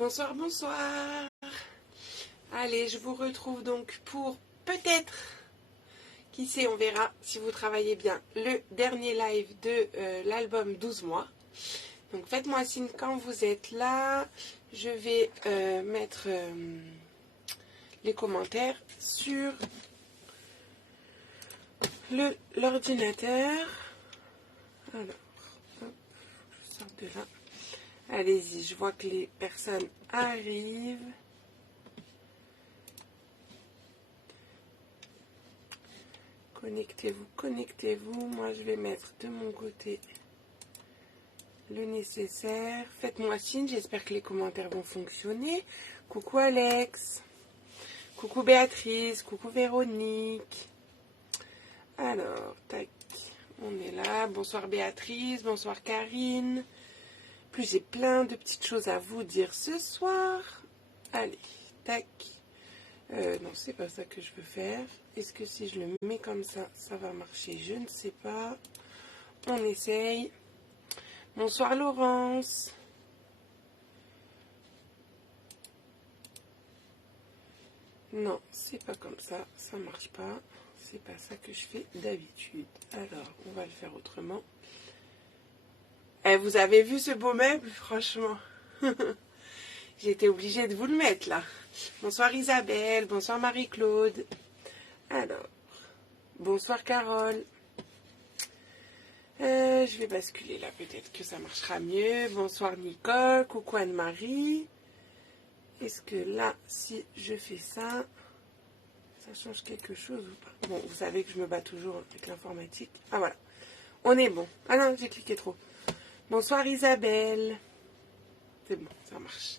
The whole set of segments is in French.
Bonsoir, bonsoir. Allez, je vous retrouve donc pour peut-être, qui sait, on verra si vous travaillez bien, le dernier live de l'album 12 mois. Donc faites-moi signe quand vous êtes là. Je vais mettre les commentaires sur l'ordinateur. Alors, hop, je sors de là. Allez-y, je vois que les personnes arrivent. Connectez-vous, connectez-vous. Moi, je vais mettre de mon côté le nécessaire. Faites-moi signe, j'espère que les commentaires vont fonctionner. Coucou Alex. Coucou Béatrice. Coucou Véronique. Alors, tac, on est là. Bonsoir Béatrice, bonsoir Karine. Plus j'ai plein de petites choses à vous dire ce soir. Allez, tac. Non, c'est pas ça que je veux faire. Est-ce que si je le mets comme ça, ça va marcher? Je ne sais pas. On essaye. Bonsoir Laurence. Non, c'est pas comme ça. Ça marche pas. C'est pas ça que je fais d'habitude. Alors, on va le faire autrement. Vous avez vu ce beau meuble? Franchement. J'ai été obligée de vous le mettre là. Bonsoir Isabelle. Bonsoir Marie-Claude. Alors, bonsoir Carole. Je vais basculer là, peut-être que ça marchera mieux. Bonsoir Nicole, coucou Anne-Marie. Est-ce que là, si je fais ça, ça change quelque chose ou pas? Bon, vous savez que je me bats toujours avec l'informatique. Ah voilà, on est bon. Ah non, j'ai cliqué trop. Bonsoir Isabelle. C'est bon, ça marche.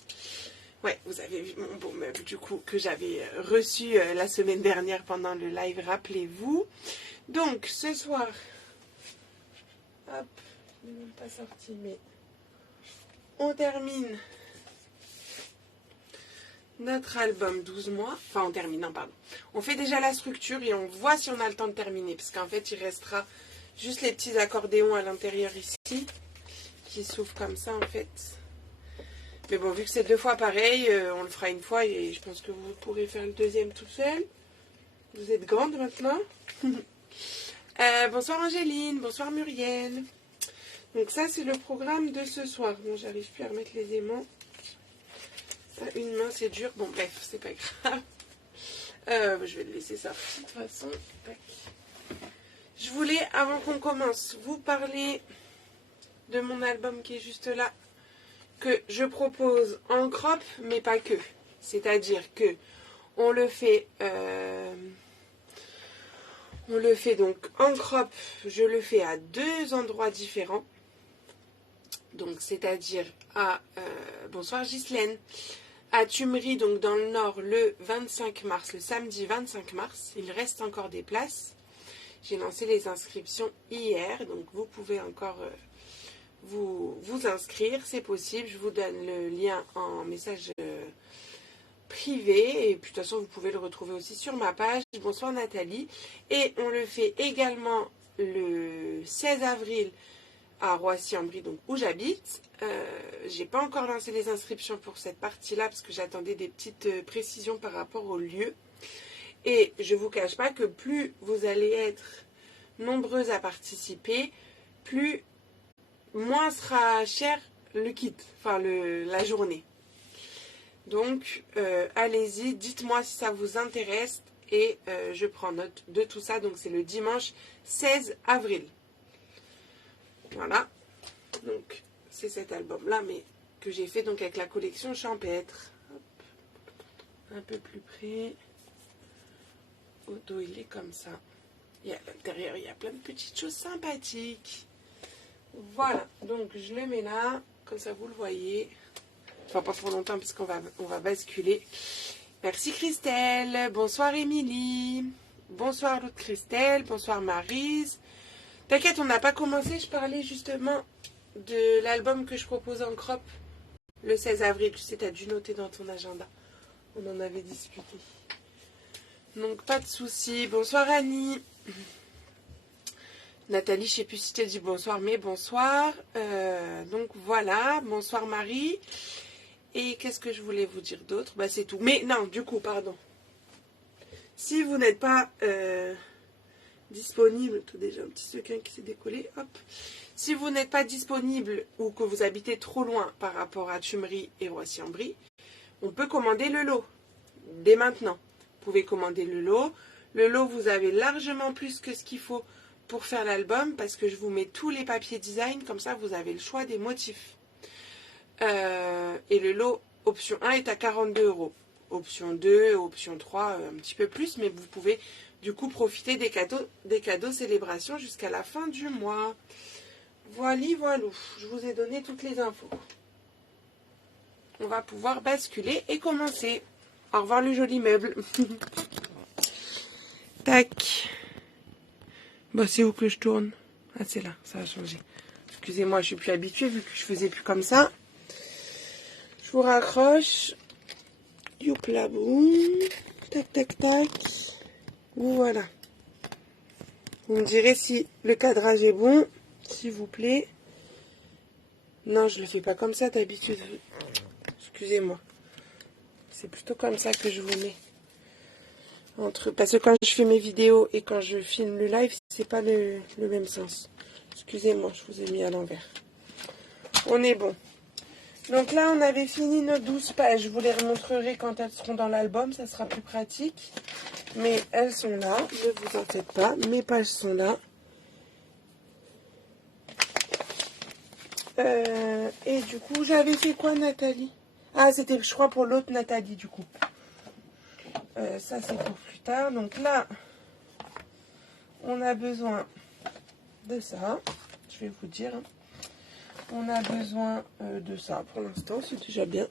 Ouais, vous avez vu mon beau meuble du coup que j'avais reçu la semaine dernière pendant le live, rappelez-vous. Donc, ce soir... Hop, je n'ai même pas sorti, mais on termine notre album 12 mois. Enfin, on termine, non, pardon. On fait déjà la structure et on voit si on a le temps de terminer. Parce qu'en fait, il restera juste les petits accordéons à l'intérieur ici, qui s'ouvrent comme ça, en fait. Mais bon, vu que c'est deux fois pareil, on le fera une fois et je pense que vous pourrez faire le deuxième tout seul. Vous êtes grande maintenant. Bonsoir Angéline, bonsoir Muriel. Donc ça c'est le programme de ce soir. Bon, j'arrive plus à remettre les aimants. Une main c'est dur. Bon bref, c'est pas grave. Je vais le laisser sortir de toute façon. Tac. Je voulais, avant qu'on commence, vous parler de mon album qui est juste là, que je propose en crop, mais pas que. C'est-à-dire que on le fait donc en crop, je le fais à deux endroits différents. Donc c'est-à-dire à bonsoir Ghislaine, à Tumeries, donc dans le nord, le 25 mars, le samedi 25 mars. Il reste encore des places. J'ai lancé les inscriptions hier, donc vous pouvez encore vous inscrire, c'est possible. Je vous donne le lien en message privé et puis de toute façon vous pouvez le retrouver aussi sur ma page. Bonsoir Nathalie. Et on le fait également le 16 avril à Roissy-en-Brie, donc où j'habite. J'ai pas encore lancé les inscriptions pour cette partie-là parce que j'attendais des petites précisions par rapport au lieu. Et je vous cache pas que plus vous allez être nombreuses à participer, moins sera cher le kit, enfin la journée. Donc, allez-y, dites-moi si ça vous intéresse et je prends note de tout ça. Donc, c'est le dimanche 16 avril. Voilà. Donc, c'est cet album-là, mais que j'ai fait donc avec la collection champêtre. Hop. Un peu plus près. Au dos, il est comme ça. Et à l'intérieur, il y a plein de petites choses sympathiques. Voilà. Donc, je le mets là. Comme ça, vous le voyez. Enfin, pas pour longtemps puisqu'on va basculer. Merci Christelle. Bonsoir Émilie. Bonsoir l'autre Christelle. Bonsoir Maryse. T'inquiète, on n'a pas commencé. Je parlais justement de l'album que je propose en crop le 16 avril. Tu sais, tu as dû noter dans ton agenda. On en avait discuté. Donc, pas de souci. Bonsoir Annie. Nathalie, je ne sais plus si tu as dit bonsoir, mais bonsoir. Donc voilà. Bonsoir Marie. Et qu'est-ce que je voulais vous dire d'autre? Bah c'est tout. Mais non, du coup, pardon. Si vous n'êtes pas disponible, tout déjà un petit sequin qui s'est décollé, hop. Si vous n'êtes pas disponible ou que vous habitez trop loin par rapport à Tumeries et Roissy-en-Brie, on peut commander le lot dès maintenant. Vous pouvez commander le lot. Le lot, vous avez largement plus que ce qu'il faut pour faire l'album parce que je vous mets tous les papiers design, comme ça vous avez le choix des motifs. Et le lot option 1 est à 42 €. Option 2, option 3, un petit peu plus, mais vous pouvez du coup profiter des cadeaux célébration jusqu'à la fin du mois. Voilà, je vous ai donné toutes les infos. On va pouvoir basculer et commencer. Au revoir le joli meuble. Tac. Bon, c'est où que je tourne? Ah, c'est là, ça a changé. Excusez-moi, je suis plus habituée vu que je faisais plus comme ça. Je vous raccroche. Youpla boum. Tac, tac, tac. Voilà. Vous me direz si le cadrage est bon, s'il vous plaît. Non, je le fais pas comme ça d'habitude. Excusez-moi. C'est plutôt comme ça que je vous mets. Parce que quand je fais mes vidéos et quand je filme le live, c'est pas le même sens. Excusez-moi, je vous ai mis à l'envers. On est bon. Donc là, on avait fini nos 12 pages. Je vous les remontrerai quand elles seront dans l'album. Ça sera plus pratique. Mais elles sont là. Ne vous en faites pas. Mes pages sont là. Et du coup, j'avais fait quoi, Nathalie? Ah, c'était, je crois, pour l'autre Nathalie, du coup. Ça, c'est pour plus tard. Donc là, on a besoin de ça. Je vais vous dire. On a besoin de ça pour l'instant. C'est déjà bien.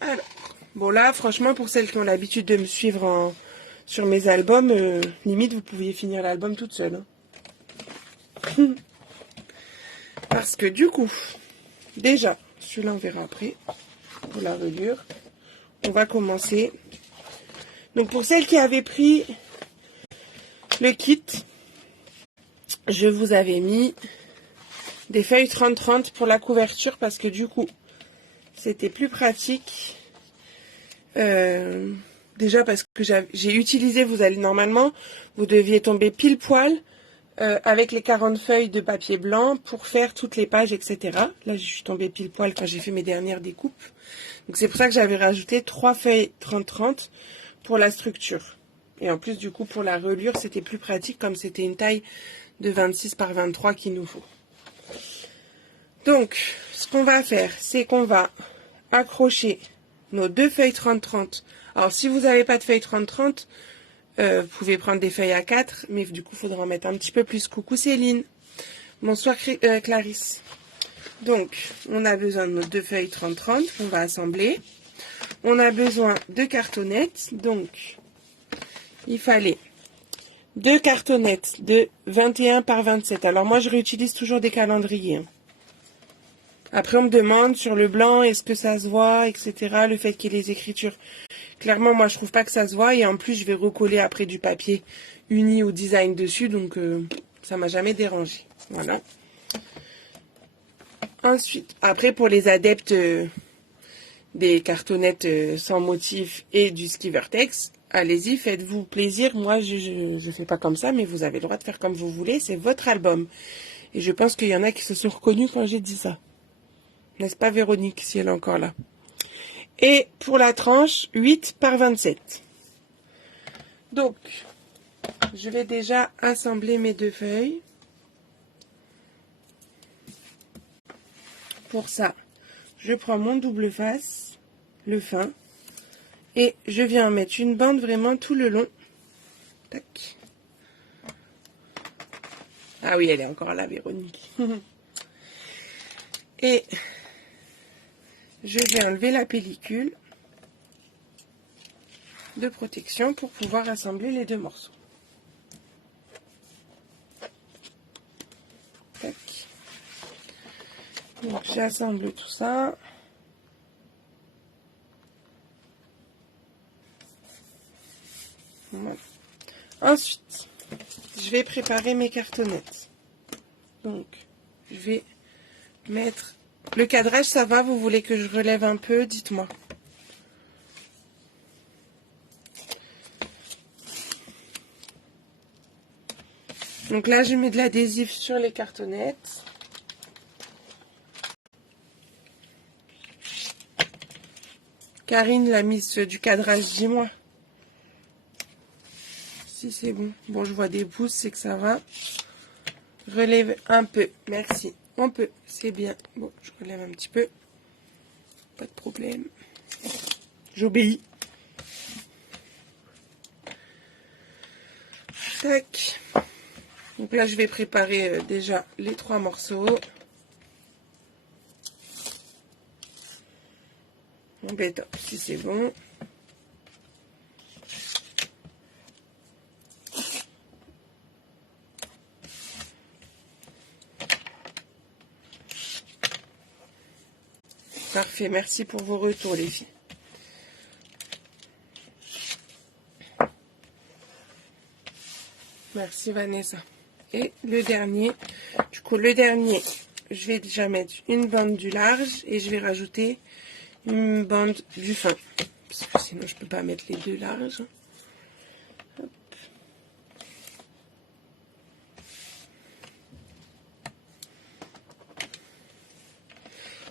Alors, bon là, franchement, pour celles qui ont l'habitude de me suivre sur mes albums, limite, vous pouviez finir l'album toute seule. Hein. Parce que du coup, déjà, celui-là, on verra après, pour la reliure. On va commencer. Donc, pour celles qui avaient pris le kit, je vous avais mis des feuilles 30-30 pour la couverture parce que du coup, c'était plus pratique. Déjà parce que j'ai utilisé, normalement, vous deviez tomber pile poil avec les 40 feuilles de papier blanc pour faire toutes les pages, etc. Là, je suis tombée pile poil quand j'ai fait mes dernières découpes. Donc, c'est pour ça que j'avais rajouté 3 feuilles 30-30 pour la structure. Et en plus, du coup, pour la reliure, c'était plus pratique comme c'était une taille de 26 par 23 qu'il nous faut. Donc, ce qu'on va faire, c'est qu'on va accrocher nos 2 feuilles 30-30. Alors, si vous n'avez pas de feuilles 30-30, vous pouvez prendre des feuilles à 4, mais du coup, il faudra en mettre un petit peu plus. Coucou Céline. Bonsoir Clarisse. Donc, on a besoin de nos 2 feuilles 30-30 qu'on va assembler. On a besoin de cartonnettes. Donc, il fallait 2 cartonnettes de 21 par 27. Alors, moi, je réutilise toujours des calendriers. Après, on me demande sur le blanc, est-ce que ça se voit, etc. Le fait qu'il y ait les écritures. Clairement, moi, je trouve pas que ça se voit. Et en plus, je vais recoller après du papier uni au design dessus. Donc, ça m'a jamais dérangé. Voilà. Ensuite, après, pour les adeptes des cartonnettes sans motif et du ski vertex, allez-y, faites-vous plaisir. Moi, je fais pas comme ça, mais vous avez le droit de faire comme vous voulez. C'est votre album. Et je pense qu'il y en a qui se sont reconnus quand j'ai dit ça. N'est-ce pas Véronique, si elle est encore là? Et pour la tranche, 8 par 27. Donc, je vais déjà assembler mes 2 feuilles. Pour ça, je prends mon double face, le fin, et je viens en mettre une bande vraiment tout le long. Tac. Ah oui, elle est encore là, Véronique. Et je vais enlever la pellicule de protection pour pouvoir assembler les 2 morceaux. Tac. Donc j'assemble tout ça. Voilà. Ensuite, je vais préparer mes cartonnettes. Donc, je vais mettre Le cadrage, ça va? Vous voulez que je relève un peu? Dites-moi. Donc là, je mets de l'adhésif sur les cartonnettes. Karine l'a mise du cadrage, dis-moi. Si c'est bon. Bon, je vois des pouces, c'est que ça va. Relève un peu. Merci. Un peu, c'est bien. Bon, je relève un petit peu. Pas de problème. J'obéis. Tac. Donc là, je vais préparer déjà les 3 morceaux. Bon, ben top, si c'est bon. Parfait, merci pour vos retours, les filles. Merci Vanessa. Et le dernier, du coup le dernier, je vais déjà mettre une bande du large et je vais rajouter une bande du fin. Parce que sinon je peux pas mettre les deux larges. Hop.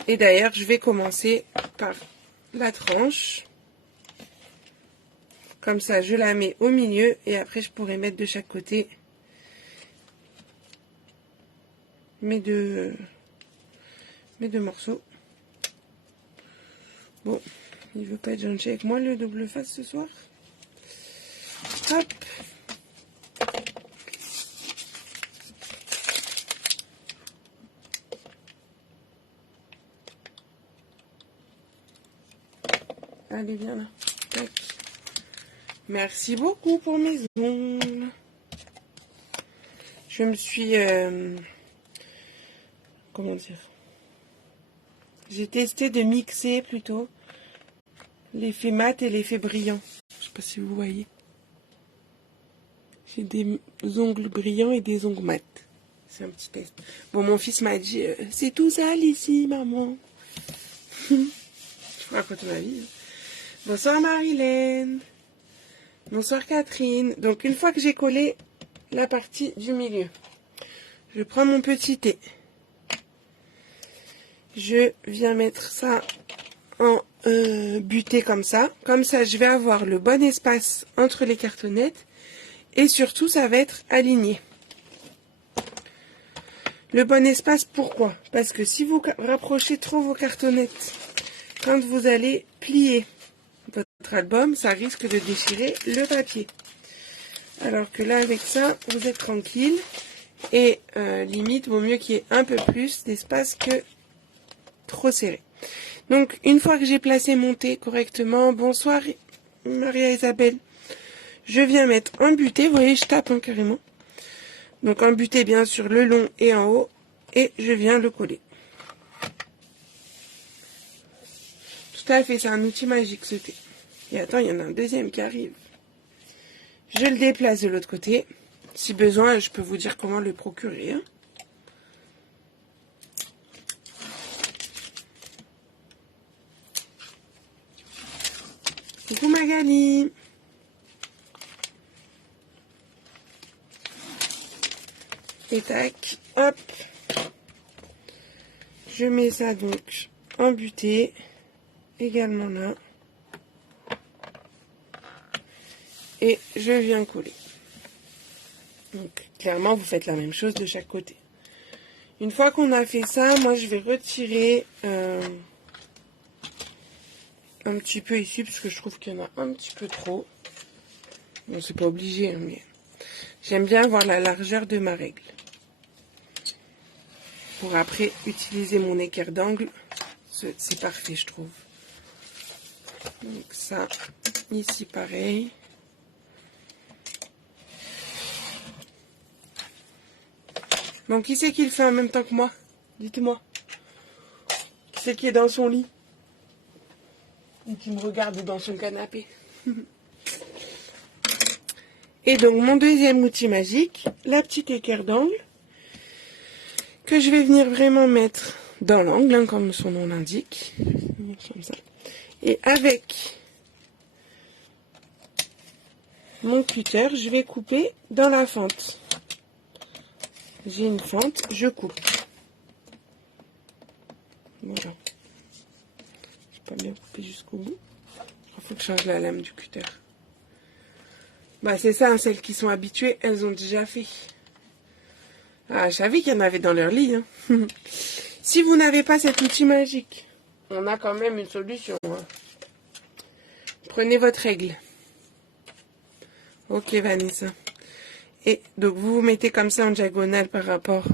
Et d'ailleurs je vais commencer par la tranche. Comme ça je la mets au milieu et après je pourrai mettre de chaque côté mes deux morceaux. Bon, il veut pas être gentil avec moi le double face ce soir. Hop. Allez, viens là. Tac. Merci beaucoup pour mes ongles. Je me suis... comment dire? J'ai testé de mixer plutôt l'effet mat et l'effet brillant. Je sais pas si vous voyez. J'ai des ongles brillants et des ongles mat. C'est un petit test. Bon, mon fils m'a dit, c'est tout sale ici, maman. Je vous raconte ma vie. Bonsoir Marilène. Bonsoir Catherine. Donc une fois que j'ai collé la partie du milieu, je prends mon petit thé. Je viens mettre ça en butée comme ça. Comme ça, je vais avoir le bon espace entre les cartonnettes. Et surtout, ça va être aligné. Le bon espace, pourquoi? Parce que si vous rapprochez trop vos cartonnettes, quand vous allez plier votre album, ça risque de déchirer le papier. Alors que là, avec ça, vous êtes tranquille. Et limite, vaut mieux qu'il y ait un peu plus d'espace que trop serré. Donc, une fois que j'ai placé mon thé correctement, bonsoir Maria-Isabelle, je viens mettre un butée, vous voyez, je tape carrément. Donc, un butée bien sûr le long et en haut, et je viens le coller. Tout à fait, c'est un outil magique ce thé. Et attends, il y en a un deuxième qui arrive. Je le déplace de l'autre côté. Si besoin, je peux vous dire comment le procurer. Hein. Coucou Magali. Et tac, hop. Je mets ça donc en butée, également là. Et je viens coller. Donc clairement, vous faites la même chose de chaque côté. Une fois qu'on a fait ça, moi je vais retirer un petit peu ici, parce que je trouve qu'il y en a un petit peu trop. Bon, c'est pas obligé, hein, mais j'aime bien avoir la largeur de ma règle. Pour après utiliser mon équerre d'angle, c'est parfait, je trouve. Donc ça, ici pareil. Donc qui c'est qui le fait en même temps que moi? Dites-moi. Qui c'est qui est dans son lit? Et qui me regarde dans son canapé. Et donc mon deuxième outil magique, la petite équerre d'angle, que je vais venir vraiment mettre dans l'angle, hein, comme son nom l'indique. Comme ça. Et avec mon cutter, je vais couper dans la fente. J'ai une fente, je coupe. Voilà. J'ai pas bien coupé jusqu'au bout. Il faut que je change la lame du cutter. Bah c'est ça, hein, celles qui sont habituées, elles ont déjà fait. Ah, je savais qu'il y en avait dans leur lit. Hein. Si vous n'avez pas cet outil magique, on a quand même une solution. Hein. Prenez votre règle. Ok Vanessa. Et donc vous vous mettez comme ça en diagonale par rapport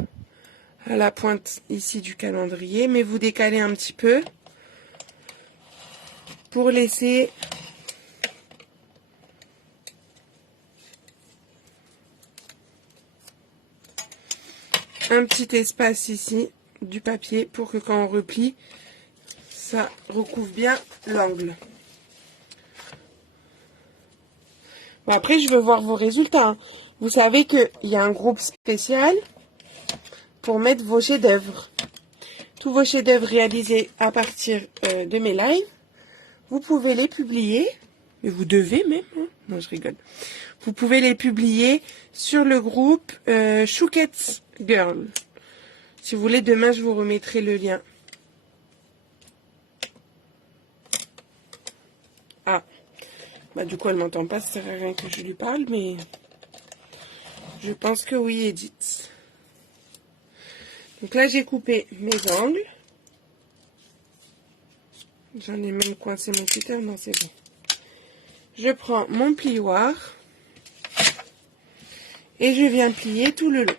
à la pointe ici du calendrier, mais vous décalez un petit peu pour laisser un petit espace ici du papier pour que quand on replie, ça recouvre bien l'angle. Bon, après, je veux voir vos résultats. Hein. Vous savez qu'il y a un groupe spécial pour mettre vos chefs-d'œuvre. Tous vos chefs-d'œuvre réalisés à partir de mes lives, vous pouvez les publier, et vous devez même, hein. Non je rigole, vous pouvez les publier sur le groupe Chouquette Girl. Si vous voulez, demain je vous remettrai le lien. Ah, bah du coup elle m'entend pas, ça sert à rien que je lui parle, mais je pense que oui Edith. Donc là j'ai coupé mes angles. J'en ai même coincé mon cutter, non c'est bon. Je prends mon plioir et je viens plier tout le long.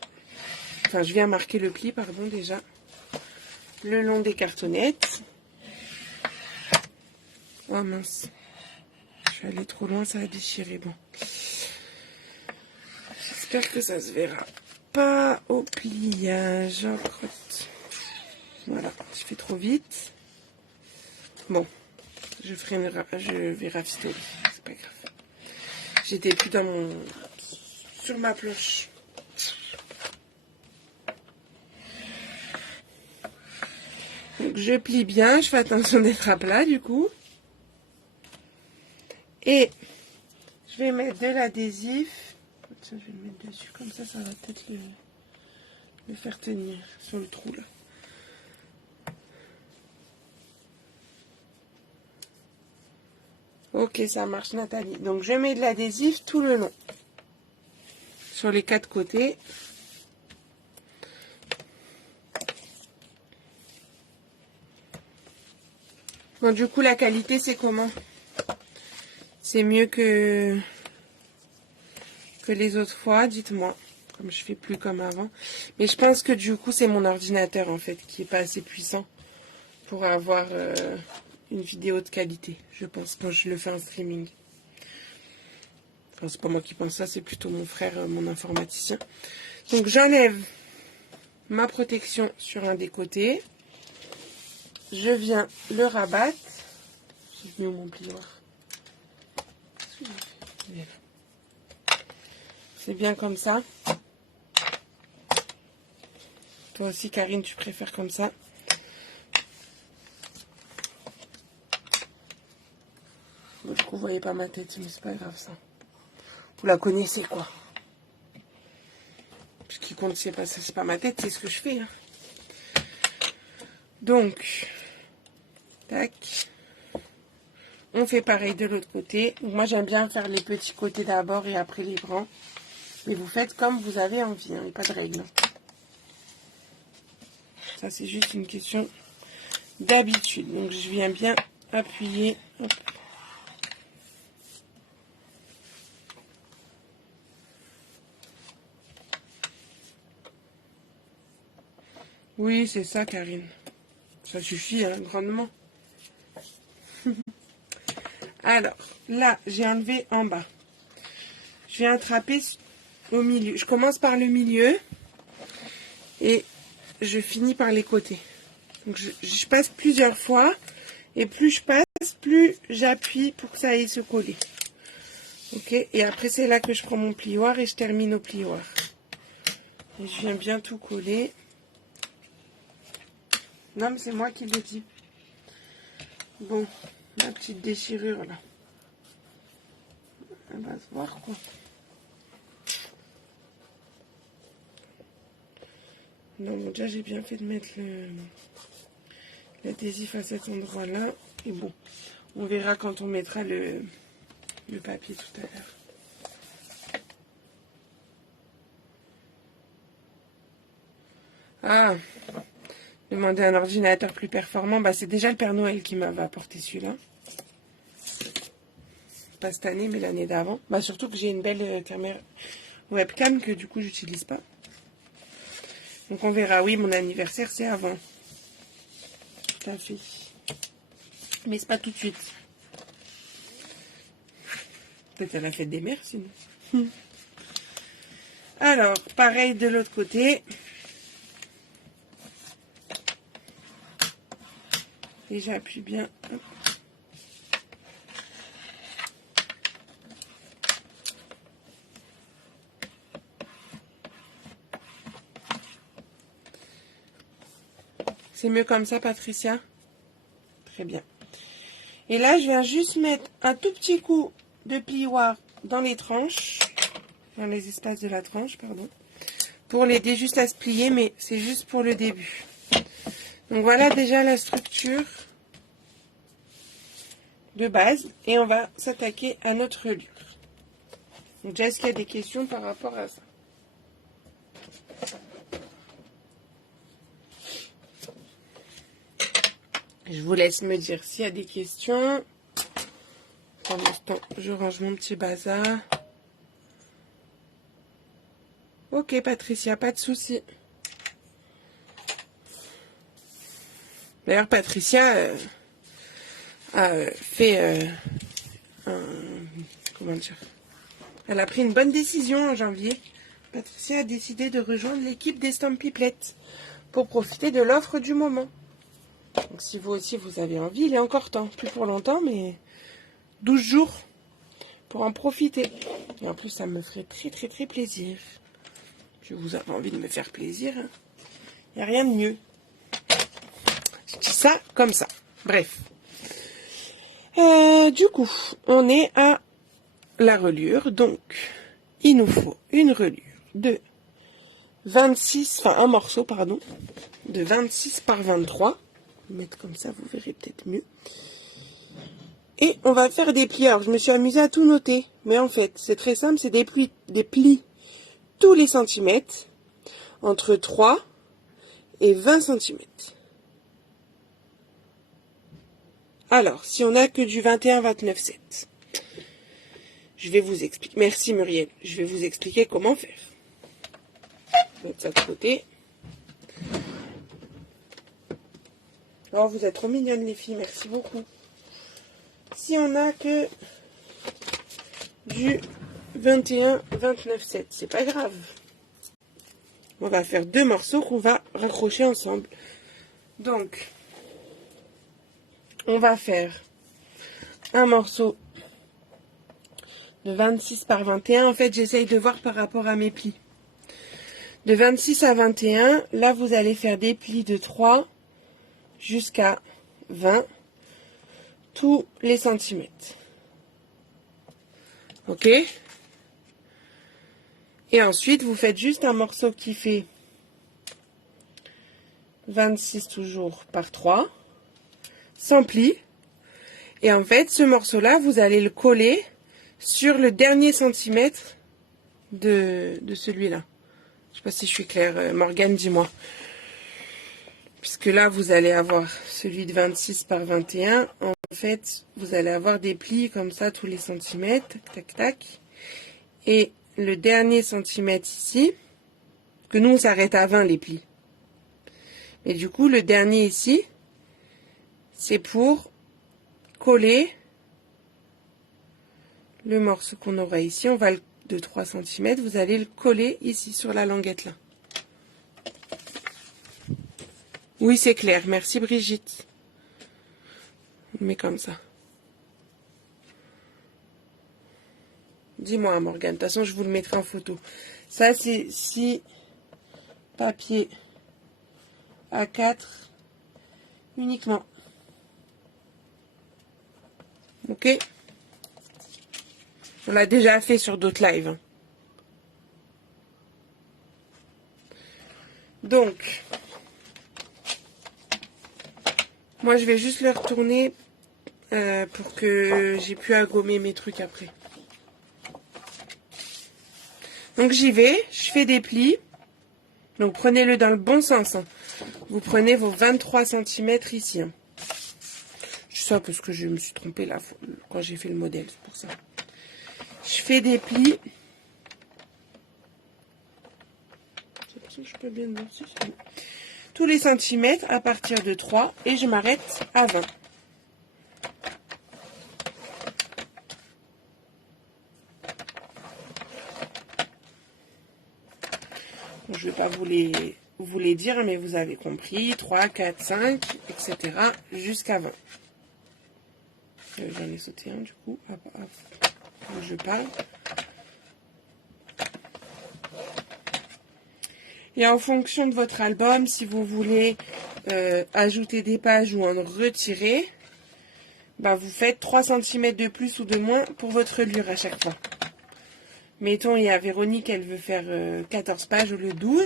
Enfin, je viens marquer le pli, pardon, déjà. Le long des cartonnettes. Oh mince. Je suis allée trop loin, ça a déchiré. Bon. J'espère que ça se verra pas au pliage. Voilà, je fais trop vite. Bon. Je vais rafistoler, c'est pas grave. J'étais plus sur ma planche. Donc je plie bien, je fais attention d'être à plat du coup. Et je vais mettre de l'adhésif. Je vais le mettre dessus, comme ça va peut-être le faire tenir sur le trou là. Ok, ça marche Nathalie. Donc je mets de l'adhésif tout le long. Sur les 4 côtés. Bon, du coup, la qualité, c'est comment? C'est mieux que les autres fois, dites-moi. Comme je fais plus comme avant. Mais je pense que du coup, c'est mon ordinateur, en fait, qui est pas assez puissant pour avoir une vidéo de qualité. Je pense, quand je le fais en streaming. Enfin, c'est pas moi qui pense ça, c'est plutôt mon frère, mon informaticien. Donc, j'enlève ma protection sur un des côtés. Je viens le rabattre. J'ai mis mon plioir. C'est bien comme ça. Toi aussi, Karine, tu préfères comme ça. Bon, du coup, vous voyez pas ma tête, mais c'est pas grave ça. Vous la connaissez, quoi. Ce qui compte, c'est pas ma tête, c'est ce que je fais. Hein. Donc, tac. On fait pareil de l'autre côté. Moi, j'aime bien faire les petits côtés d'abord et après les grands. Mais vous faites comme vous avez envie, hein, il n'y a pas de règle. Ça, c'est juste une question d'habitude. Donc, je viens bien appuyer. Hop. Oui, c'est ça, Karine. Ça suffit, hein, grandement. Alors, là, j'ai enlevé en bas. Je viens attraper au milieu. Je commence par le milieu et je finis par les côtés. Donc, je passe plusieurs fois et plus je passe, plus j'appuie pour que ça aille se coller. Ok, et après, c'est là que je prends mon plioir et je termine au plioir. Et je viens bien tout coller. Non, mais c'est moi qui le dis. Bon, la petite déchirure là. Elle va se voir quoi. Non, bon, déjà j'ai bien fait de mettre l'adhésif à cet endroit-là. Et bon, on verra quand on mettra le papier tout à l'heure. Ah, demander un ordinateur plus performant, bah c'est déjà le Père Noël qui m'avait apporté celui-là. Pas cette année, mais l'année d'avant. Bah surtout que j'ai une belle caméra webcam que du coup j'utilise pas. Donc on verra. Oui, mon anniversaire c'est avant. Tout à fait. Mais c'est pas tout de suite. Peut-être à la fête des mères sinon. Alors, pareil de l'autre côté. Et j'appuie bien. Hop. C'est mieux comme ça, Patricia? Très bien. Et là, je viens juste mettre un tout petit coup de plioir dans les tranches. Dans les espaces de la tranche, pardon. Pour l'aider juste à se plier, mais c'est juste pour le début. Donc voilà déjà la structure de base. Et on va s'attaquer à notre reliure. Donc déjà, est-ce qu'il y a des questions par rapport à ça? Je vous laisse me dire s'il y a des questions. Pour l'instant, je range mon petit bazar. Ok, Patricia, pas de souci. D'ailleurs, Patricia a fait comment dire? Elle a pris une bonne décision en janvier. Patricia a décidé de rejoindre l'équipe des Stampiplettes pour profiter de l'offre du moment. Donc si vous aussi vous avez envie, il est encore temps. Plus pour longtemps, mais 12 jours pour en profiter. Et en plus, ça me ferait très très très plaisir. Si vous avez envie de me faire plaisir, il n'y a rien de mieux. Je dis ça comme ça. Bref. Du coup, on est à la reliure. Donc, il nous faut une reliure de 26, enfin un morceau, pardon, de 26 par 23. Je vais mettre comme ça, vous verrez peut-être mieux. Et on va faire des plis. Alors, je me suis amusée à tout noter. Mais en fait, c'est très simple, c'est des plis tous les centimètres, entre 3 et 20 centimètres. Alors, si on n'a que du 21-29-7, je vais vous expliquer. Merci Muriel. Je vais vous expliquer comment faire. Je vais mettre ça de côté. Oh, vous êtes trop mignonnes les filles. Merci beaucoup. Si on n'a que du 21-29-7, c'est pas grave. On va faire deux morceaux qu'on va raccrocher ensemble. Donc, on va faire un morceau de 26 par 21. En fait, j'essaye de voir par rapport à mes plis. De 26 à 21, là, vous allez faire des plis de 3 jusqu'à 20, tous les centimètres. Ok? Et ensuite, vous faites juste un morceau qui fait 26 toujours par 3, sans pli. Et en fait, ce morceau-là, vous allez le coller sur le dernier centimètre de celui-là. Je sais pas si je suis claire. Morgane, dis-moi. Puisque là, vous allez avoir celui de 26 par 21. En fait, vous allez avoir des plis comme ça tous les centimètres. Tac, tac, tac. Et le dernier centimètre ici, que nous, on s'arrête à 20 les plis. Et du coup, le dernier ici, c'est pour coller le morceau qu'on aura ici. On va de 3 cm, vous allez le coller ici sur la languette là. Oui, c'est clair. Merci Brigitte. On met comme ça. Dis-moi Morgane. De toute façon, je vous le mettrai en photo. Ça, c'est 6 papiers A4 uniquement. Ok? On l'a déjà fait sur d'autres lives. Donc, moi je vais juste le retourner pour que j'ai pu à gommer mes trucs après. Donc j'y vais, je fais des plis. Donc prenez-le dans le bon sens. Hein. Vous prenez vos 23 cm ici. Hein. Je dis ça parce que je me suis trompée là quand j'ai fait le modèle, c'est pour ça. Je fais des plis. Je peux bien dessus. Tous les centimètres à partir de 3 et je m'arrête à 20. Je ne vais pas vous les dire, mais vous avez compris. 3, 4, 5, etc. jusqu'à 20. J'en ai sauté un du coup. Hop, hop. Je parle. Et en fonction de votre album, si vous voulez ajouter des pages ou en retirer, bah vous faites 3 cm de plus ou de moins pour votre reliure à chaque fois. Mettons, il y a Véronique, elle veut faire 14 pages au lieu de 12.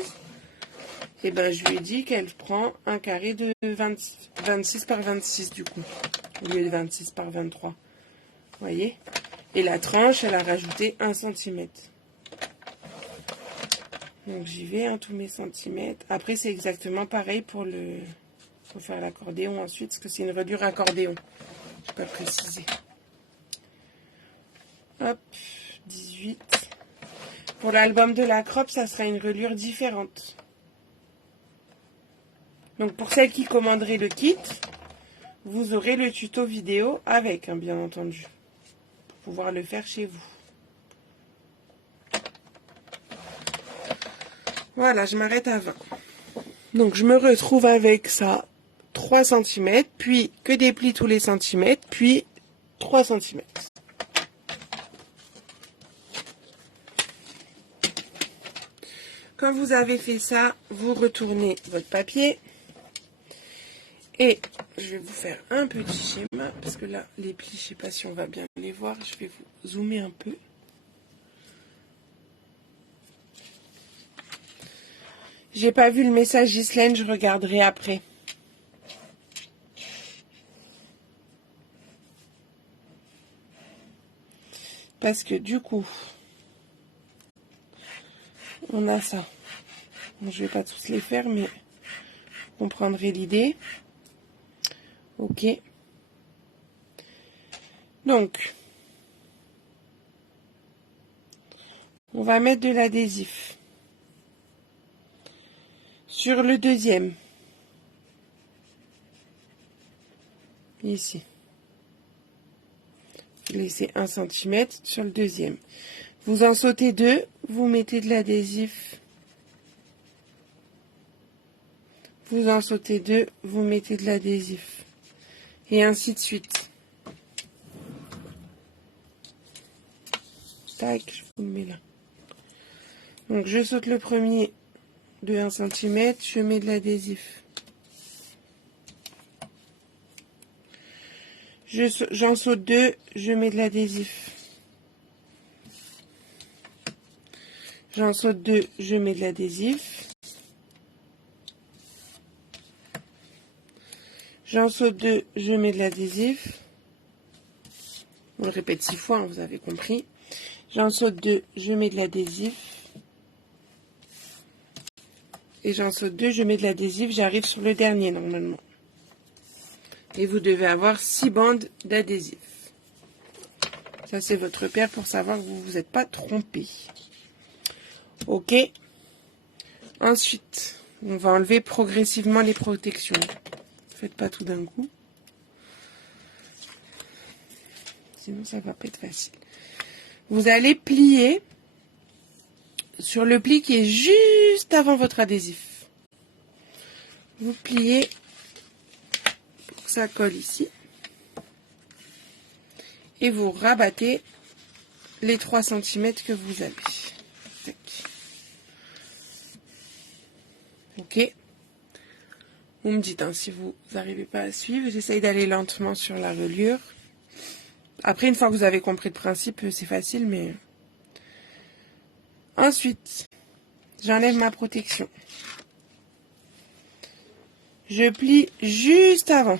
Et ben je lui ai dit qu'elle prend un carré de 26 par 26 du coup, au lieu de 26 par 23. Vous voyez? Et la tranche, elle a rajouté 1 cm. Donc j'y vais, hein, tous mes centimètres. Après, c'est exactement pareil pour faire l'accordéon ensuite, parce que c'est une reliure accordéon. Je n'ai pas précisé. Hop, 18. Pour l'album de la crop, ça sera une reliure différente. Donc pour celles qui commanderaient le kit, vous aurez le tuto vidéo avec, hein, bien entendu, pour pouvoir le faire chez vous. Voilà, je m'arrête à 20. Donc je me retrouve avec ça, 3 cm, puis que des plis tous les centimètres, puis 3 cm. Quand vous avez fait ça, vous retournez votre papier. Et je vais vous faire un petit schéma, parce que là, les plis, je ne sais pas si on va bien les voir. Je vais vous zoomer un peu. J'ai pas vu le message Ghislaine, je regarderai après. Parce que du coup, on a ça. Bon, je vais pas tous les faire, mais vous comprendrez l'idée. Ok. Donc, on va mettre de l'adhésif sur le deuxième. Ici. Laissez 1 cm sur le deuxième. Vous en sautez 2, vous mettez de l'adhésif. Vous en sautez 2, vous mettez de l'adhésif. Et ainsi de suite. Tac, je vous le mets là. Donc je saute le premier de 1 cm, je mets de l'adhésif. J'en saute 2, je mets de l'adhésif. J'en saute 2, je mets de l'adhésif. J'en saute 2, je mets de l'adhésif. On le répète 6 fois, hein, vous avez compris. J'en saute 2, je mets de l'adhésif. Et j'en saute 2, je mets de l'adhésif. J'arrive sur le dernier normalement. Et vous devez avoir 6 bandes d'adhésif. Ça, c'est votre repère pour savoir que vous ne vous êtes pas trompé. Ok. Ensuite, on va enlever progressivement les protections. Faites pas tout d'un coup. Sinon, ça va pas être facile. Vous allez plier sur le pli qui est juste avant votre adhésif. Vous pliez pour que ça colle ici. Et vous rabattez les 3 cm que vous avez. Tac. Ok. Vous me dites hein, si vous n'arrivez pas à suivre. J'essaye d'aller lentement sur la reliure. Après, une fois que vous avez compris le principe, c'est facile, mais... Ensuite, j'enlève ma protection. Je plie juste avant.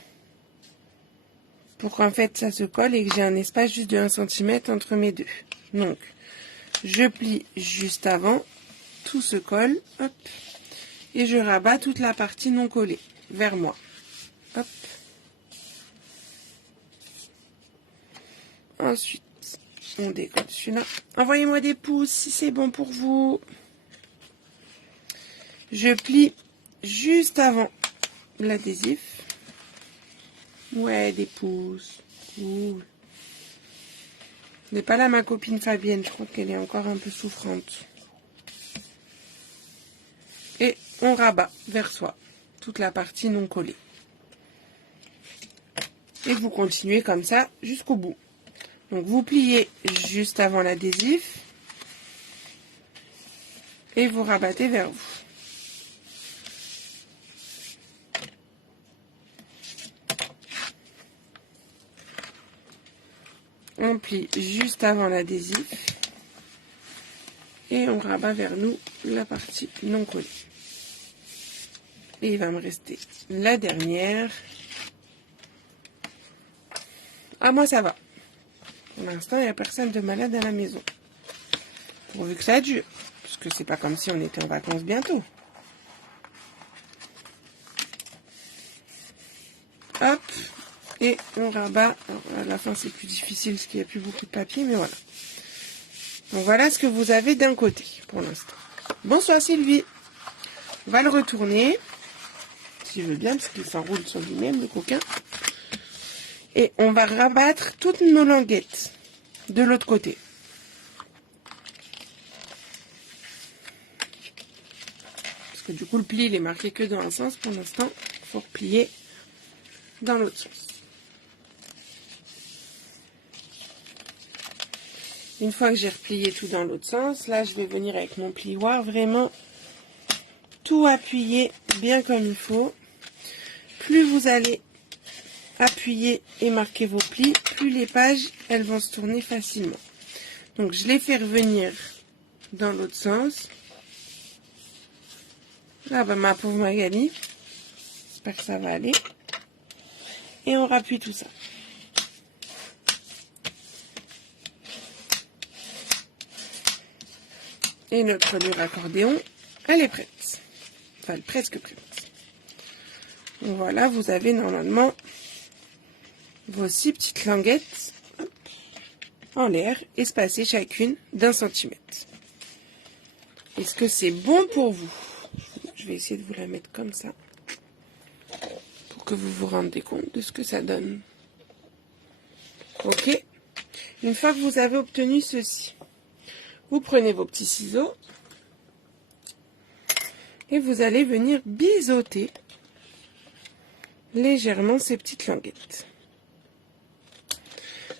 Pour qu'en fait, ça se colle et que j'ai un espace juste de 1 cm entre mes deux. Donc, je plie juste avant. Tout se colle. Hop. Et je rabats toute la partie non collée vers moi. Hop. Ensuite, on décolle celui-là. Envoyez-moi des pouces si c'est bon pour vous. Je plie juste avant l'adhésif. Ouais, des pouces. Cool. N'est pas là ma copine Fabienne, je crois qu'elle est encore un peu souffrante. Et on rabat vers soi toute la partie non collée. Et vous continuez comme ça jusqu'au bout. Donc vous pliez juste avant l'adhésif et vous rabattez vers vous. On plie juste avant l'adhésif et on rabat vers nous la partie non collée. Et il va me rester la dernière. Ah, moi ça va. Pour l'instant, il n'y a personne de malade à la maison. Pourvu que ça dure. Parce que c'est pas comme si on était en vacances bientôt. Hop. Et on rabat. Alors, à la fin, c'est plus difficile parce qu'il n'y a plus beaucoup de papier, mais voilà. Donc voilà ce que vous avez d'un côté pour l'instant. Bonsoir Sylvie. On va le retourner. Si je veux bien, parce qu'il s'enroule sur lui-même, le coquin. Et on va rabattre toutes nos languettes de l'autre côté. Parce que du coup, le pli, il est marqué que dans un sens pour l'instant. Il faut replier dans l'autre sens. Une fois que j'ai replié tout dans l'autre sens, là, je vais venir avec mon plioir vraiment tout appuyer bien comme il faut. Plus vous allez appuyer et marquer vos plis, plus les pages, elles vont se tourner facilement. Donc, je les fais revenir dans l'autre sens. Ah bah, ma pauvre Magali. J'espère que ça va aller. Et on rappuie tout ça. Et notre reliure accordéon, elle est prête. Enfin, elle est presque prête. Donc voilà, vous avez normalement vos 6 petites languettes en l'air, espacées chacune d'1 centimètre. Est-ce que c'est bon pour vous? Je vais essayer de vous la mettre comme ça, pour que vous vous rendiez compte de ce que ça donne. Ok. Une fois que vous avez obtenu ceci, vous prenez vos petits ciseaux et vous allez venir biseauter légèrement ces petites languettes.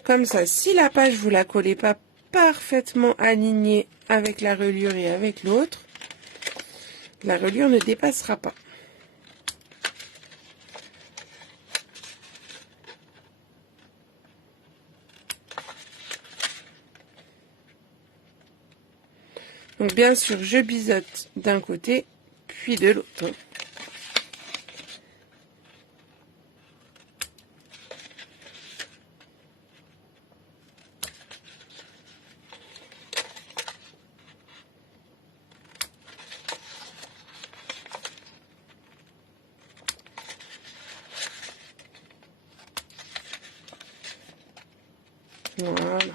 Comme ça, si la page, vous la collez pas parfaitement alignée avec la reliure et avec l'autre, la reliure ne dépassera pas. Donc bien sûr, je biseaute d'un côté, puis de l'autre. Voilà.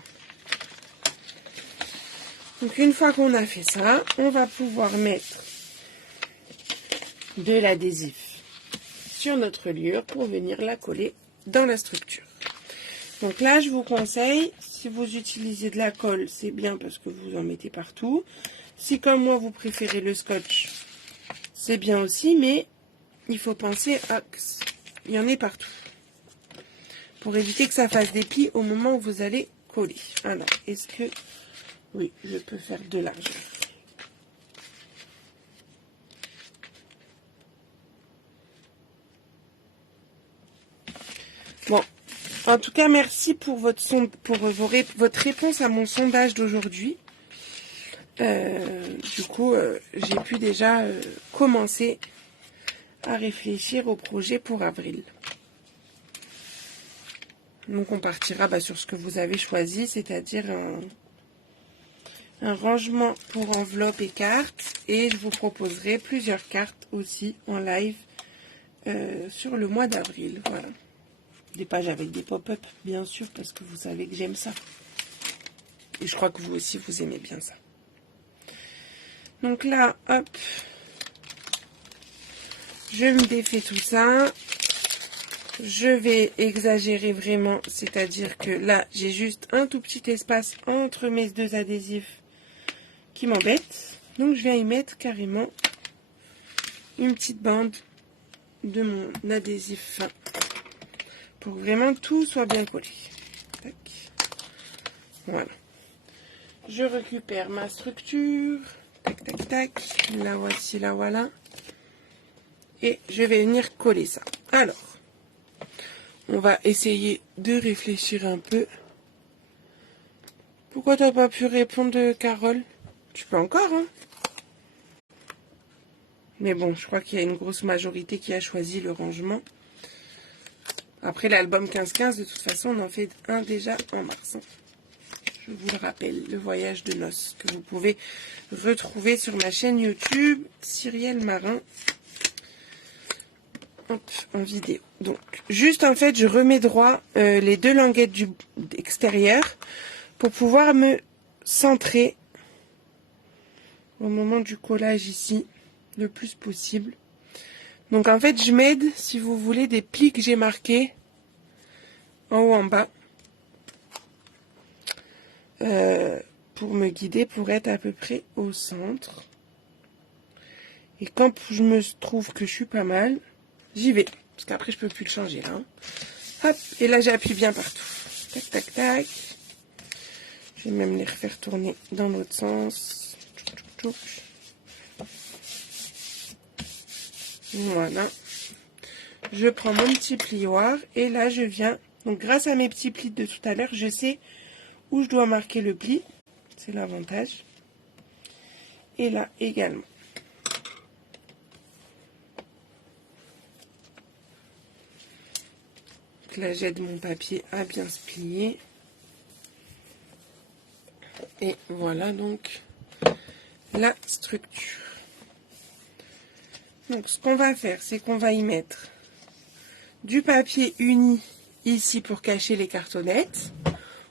Donc une fois qu'on a fait ça, on va pouvoir mettre de l'adhésif sur notre reliure pour venir la coller dans la structure. Donc là, je vous conseille, si vous utilisez de la colle, c'est bien parce que vous en mettez partout. Si comme moi, vous préférez le scotch, c'est bien aussi, mais il faut penser à qu'il y en ait partout. Pour éviter que ça fasse des plis au moment où vous allez coller. Alors, est-ce que... Oui, je peux faire de largeur. Bon, en tout cas, merci pour votre réponse à mon sondage d'aujourd'hui. Du coup, j'ai pu déjà commencer à réfléchir au projet pour avril. Donc on partira sur ce que vous avez choisi, c'est-à-dire un rangement pour enveloppe et cartes. Et je vous proposerai plusieurs cartes aussi en live sur le mois d'avril. Voilà. Des pages avec des pop-up, bien sûr, parce que vous savez que j'aime ça. Et je crois que vous aussi, vous aimez bien ça. Donc là, hop, je me défais tout ça. Je vais exagérer vraiment, c'est-à-dire que là, j'ai juste un tout petit espace entre mes deux adhésifs qui m'embêtent. Donc, je viens y mettre carrément une petite bande de mon adhésif fin pour que vraiment tout soit bien collé. Tac. Voilà. Je récupère ma structure. Tac, tac, tac. La voici, la voilà. Et je vais venir coller ça. Alors, on va essayer de réfléchir un peu. Pourquoi t'as pas pu répondre, Carole? Tu peux encore, hein? Mais bon, je crois qu'il y a une grosse majorité qui a choisi le rangement. Après l'album 15-15, de toute façon, on en fait un déjà en mars. Hein. Je vous le rappelle, le voyage de noces que vous pouvez retrouver sur ma chaîne YouTube, Cyrielle Marin, hop, en vidéo. Donc, juste en fait, je remets droit les deux languettes du extérieur pour pouvoir me centrer au moment du collage ici, le plus possible. Donc en fait, je m'aide, si vous voulez, des plis que j'ai marqués en haut, en bas, pour me guider, pour être à peu près au centre. Et quand je me trouve que je suis pas mal, j'y vais. Parce qu'après, je peux plus le changer là. Hein. Hop, et là, j'appuie bien partout. Tac, tac, tac. Je vais même les refaire tourner dans l'autre sens. Tchouk, tchouk. Voilà. Je prends mon petit plioir et là je viens, donc grâce à mes petits plis de tout à l'heure, je sais où je dois marquer le pli. C'est l'avantage. Et là également. Donc là j'aide mon papier à bien se plier. Et voilà donc la structure. Donc ce qu'on va faire, c'est qu'on va y mettre du papier uni ici pour cacher les cartonnettes.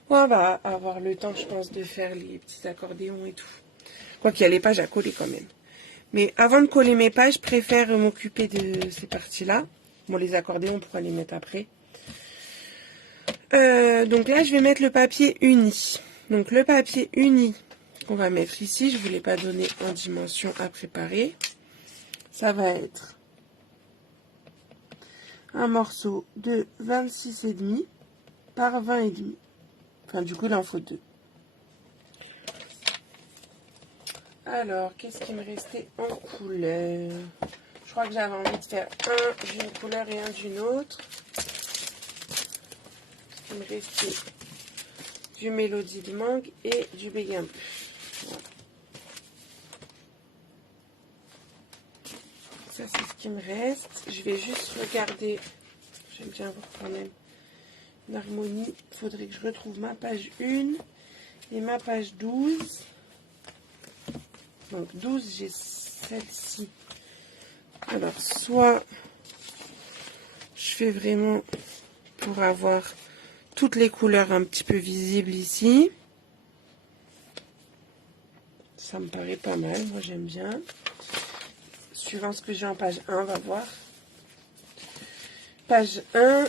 On va avoir le temps, je pense, de faire les petits accordéons et tout. Quoi qu'il y a les pages à coller quand même. Mais avant de coller mes pages, je préfère m'occuper de ces parties-là. Bon, les accordéons, on pourra les mettre après. Donc là, je vais mettre le papier uni. Donc le papier uni qu'on va mettre ici, je ne vous l'ai pas donné en dimension à préparer. Ça va être un morceau de 26,5 par 20,5. Enfin, du coup, il en faut 2. Alors, qu'est-ce qui me restait en couleur? Je crois que j'avais envie de faire un d'une couleur et un d'une autre. Il me restait du Mélodie de mangue et du béguin bleu. Voilà. Ça, c'est ce qui me reste. Je vais juste regarder. J'aime bien voir quand même l'harmonie. Il faudrait que je retrouve ma page 1 et ma page 12. Donc 12, j'ai celle-ci. Alors, soit je fais vraiment pour avoir toutes les couleurs un petit peu visibles ici. Ça me paraît pas mal, moi j'aime bien. Suivant ce que j'ai en page 1, on va voir. Page 1.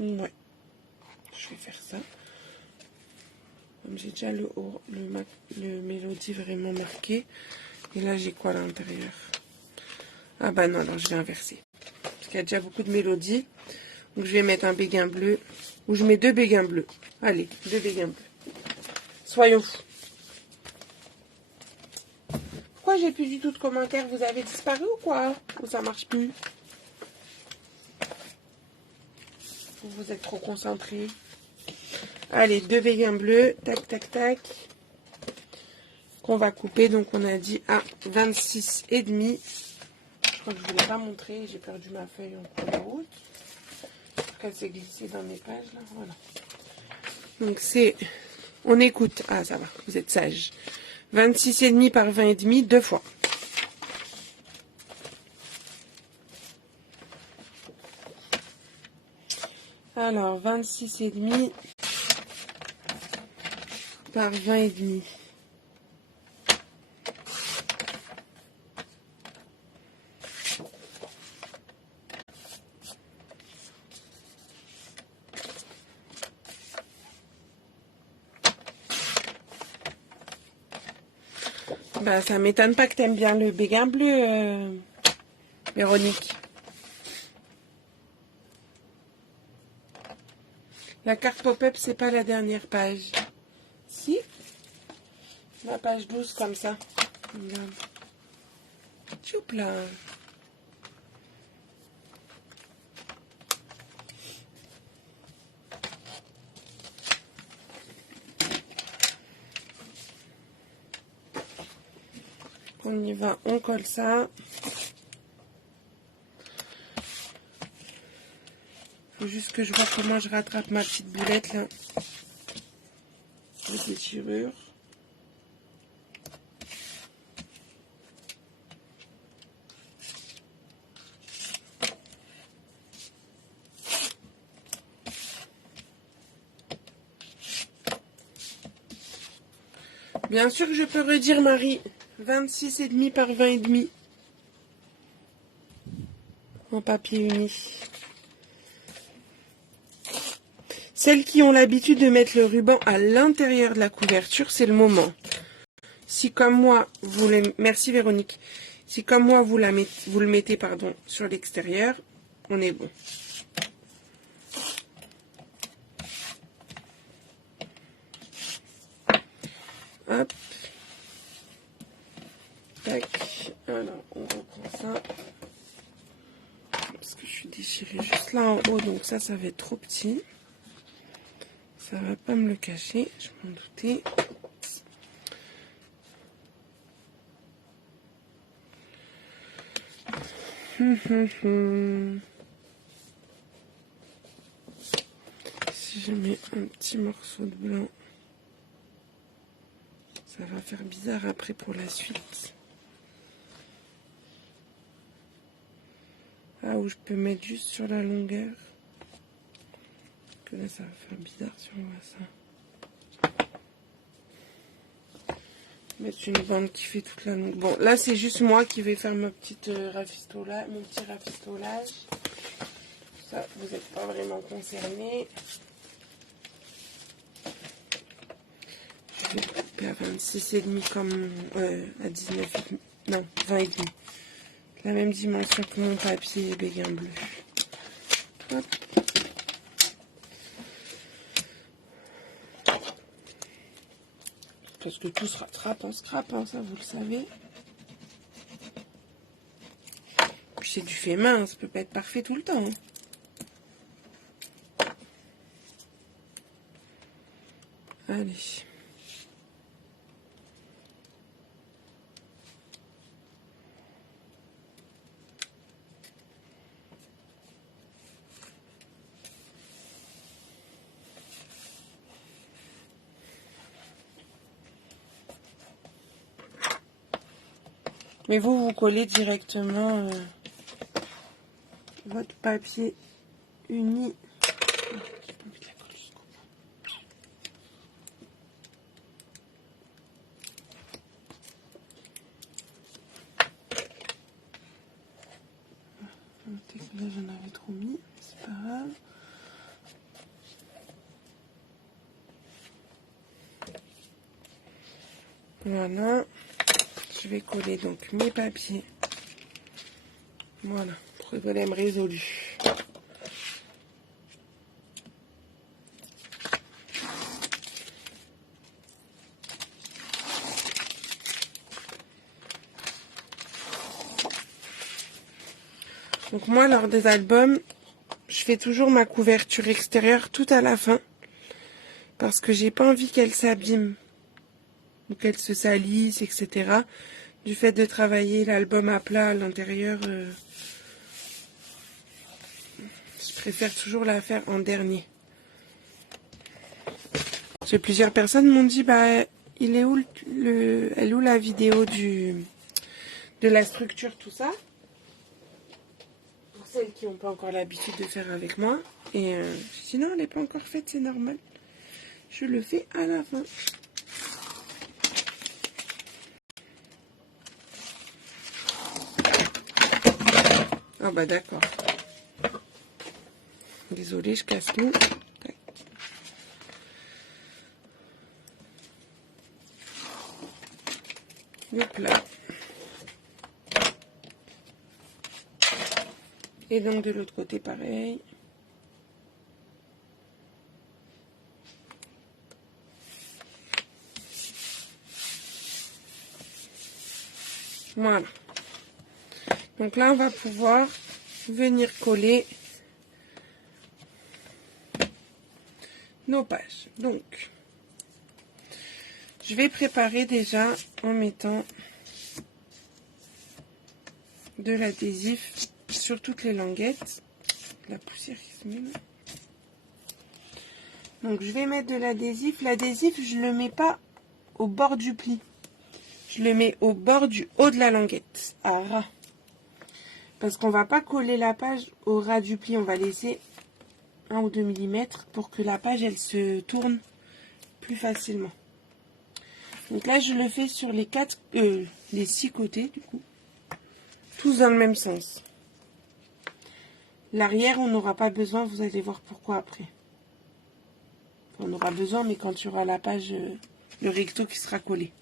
Ouais, je vais faire ça. Comme j'ai déjà le mélodie vraiment marqué. Et là, j'ai quoi à l'intérieur? Ah bah non, alors je vais inverser. Parce qu'il y a déjà beaucoup de mélodies. Donc je vais mettre un béguin bleu. Ou je mets 2 béguins bleus. Allez, 2 béguins bleus. Soyons fous. Pourquoi j'ai plus du tout de commentaires? Vous avez disparu ou quoi? Ou ça marche plus? Vous êtes trop concentrés. Allez, 2 végans bleus. Tac, tac, tac. Qu'on va couper. Donc, on a dit à 26,5. Je crois que je ne vous l'ai pas montré. J'ai perdu ma feuille en cours de route. Elle s'est glissée dans mes pages, là. Voilà. Donc, c'est... On écoute. Ah, ça va. Vous êtes sages. 26,5 par 20,5, 2 fois. Alors, 26,5 par 20,5. Bah, ça m'étonne pas que t'aimes bien le béguin bleu, Véronique. La carte pop-up, c'est pas la dernière page. Si? La page 12, comme ça. Regarde. Tchoup là. On y va, on colle ça. Faut juste que je vois comment je rattrape ma petite boulette là. De déchirure. Bien sûr que je peux redire, Marie. 26,5 par 20,5. En papier uni. Celles qui ont l'habitude de mettre le ruban à l'intérieur de la couverture, c'est le moment. Si comme moi, vous le... Merci Véronique. Si comme moi, vous le mettez pardon, sur l'extérieur, on est bon. Hop. Tac. Alors, on reprend ça. Parce que je suis déchirée juste là en haut, donc ça va être trop petit. Ça va pas me le cacher, je m'en doutais. Si je mets un petit morceau de blanc, ça va faire bizarre après pour la suite. Ah, ou je peux mettre juste sur la longueur. Que là, ça va faire bizarre si on voit ça. Mettre une bande qui fait toute la longueur. Bon, là, c'est juste moi qui vais faire ma petite rafistolage, mon petit rafistolage. Ça, vous n'êtes pas vraiment concernés. Je vais couper à 26,5 comme à 19, non, 20,5. La même dimension que mon papier béguin bleu. Hop. Parce que tout se rattrape en scrap, hein, ça vous le savez. Puis c'est du fait main, ça peut pas être parfait tout le temps. Hein. Allez. Mais vous collez directement votre papier uni. Là, j'en avais trop mis, c'est pas grave. Voilà. Je vais coller donc mes papiers. Voilà, problème résolu. Donc moi, lors des albums, je fais toujours ma couverture extérieure tout à la fin. Parce que j'ai pas envie qu'elle s'abîme. Ou qu'elle se salisse, etc. Du fait de travailler l'album à plat à l'intérieur, je préfère toujours la faire en dernier. J'ai plusieurs personnes m'ont dit, bah, il est où elle est où la vidéo de la structure, tout ça. Pour celles qui n'ont pas encore l'habitude de faire avec moi. Et je dis non, elle n'est pas encore faite, c'est normal. Je le fais à la fin. Ah bah d'accord. Désolée, je casse tout. Hop là. Et donc de l'autre côté, pareil. Voilà. Donc là, on va pouvoir venir coller nos pages. Donc, je vais préparer déjà en mettant de l'adhésif sur toutes les languettes. La poussière qui se met là. Donc, je vais mettre de l'adhésif. L'adhésif, je ne le mets pas au bord du pli. Je le mets au bord du haut de la languette, à ras. Parce qu'on va pas coller la page au ras du pli. On va laisser 1 ou 2 mm pour que la page, elle se tourne plus facilement. Donc là, je le fais sur les 6 côtés, du coup. Tous dans le même sens. L'arrière, on n'aura pas besoin, vous allez voir pourquoi après. On aura besoin, mais quand il y aura la page, le recto qui sera collé.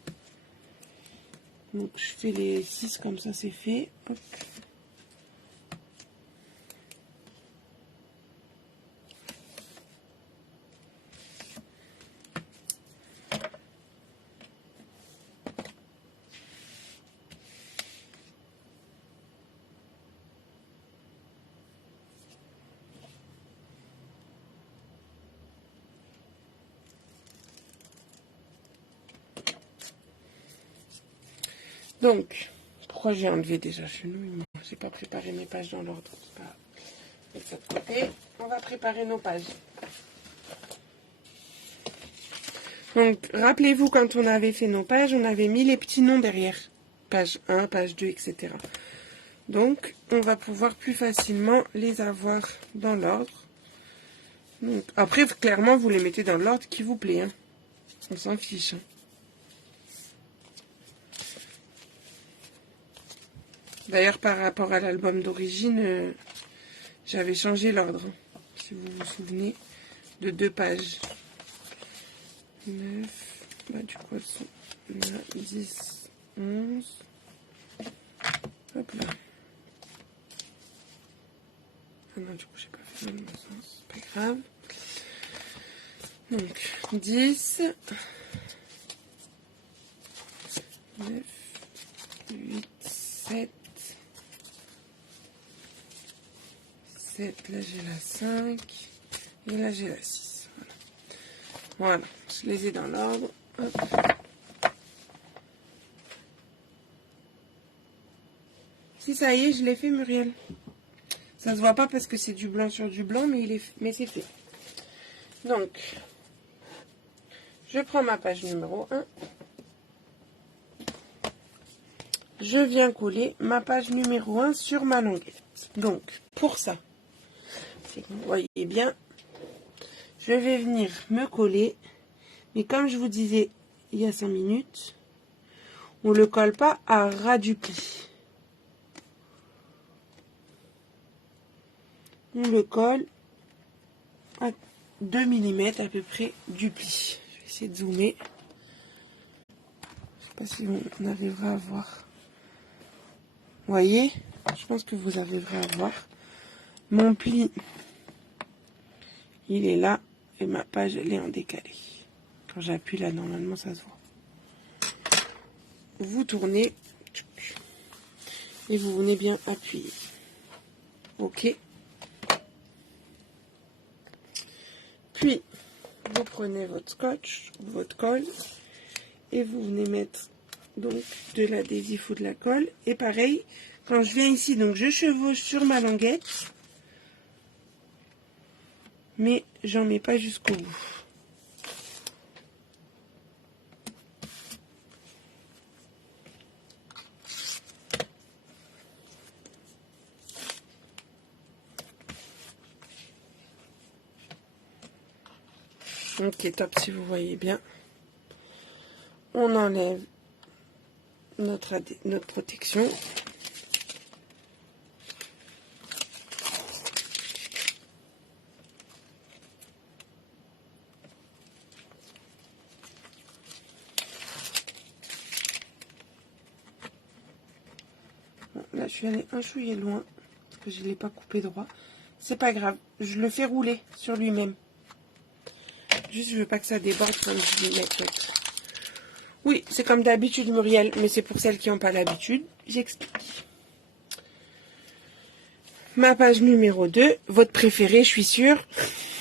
Donc je fais les 6 comme ça, c'est fait. Hop. Donc, pourquoi j'ai enlevé déjà chez nous? J'ai pas préparé mes pages dans l'ordre. De cette côté, on va préparer nos pages. Donc, rappelez-vous, quand on avait fait nos pages, on avait mis les petits noms derrière. Page 1, page 2, etc. Donc, on va pouvoir plus facilement les avoir dans l'ordre. Donc, après, clairement, vous les mettez dans l'ordre qui vous plaît. Hein. On s'en fiche. Hein. D'ailleurs, par rapport à l'album d'origine, j'avais changé l'ordre. Hein, si vous vous souvenez, de 2 pages. 9, bah, du coup, elles sont là, 10, 11. Hop là. Ah non, du coup, j'ai pas fait dans le bon sens. Pas grave. Donc, 10, 9, 8, 7, 7, là j'ai la 5, et là j'ai la 6. Voilà, je les ai dans l'ordre. Si ça y est, je l'ai fait, Muriel. Ça se voit pas parce que c'est du blanc sur du blanc, mais c'est fait. Donc, je prends ma page numéro 1. Je viens coller ma page numéro 1 sur ma languette. Donc, pour ça, c'est que vous voyez bien, je vais venir me coller. Mais comme je vous disais il y a 5 minutes, on ne le colle pas à ras du pli. On le colle à 2 mm à peu près du pli. Je vais essayer de zoomer. Je ne sais pas si on arrivera à voir. Vous voyez, je pense que vous arriverez à voir. Mon pli, il est là et ma page, elle est en décalé. Quand j'appuie là, normalement, ça se voit. Vous tournez et vous venez bien appuyer. Ok. Puis, vous prenez votre scotch, votre colle, et vous venez mettre donc de l'adhésif ou de la colle. Et pareil, quand je viens ici, donc je chevauche sur ma languette, mais j'en mets pas jusqu'au bout. Ok, top, si vous voyez bien. On enlève notre protection. Bon, là, je suis allée un chouïer loin, parce que je ne l'ai pas coupé droit. C'est pas grave, je le fais rouler sur lui-même. Juste, je veux pas que ça déborde quand je vais mettre l'autre. Oui, c'est comme d'habitude, Muriel, mais c'est pour celles qui n'ont pas l'habitude. J'explique. Ma page numéro 2, votre préférée, je suis sûre.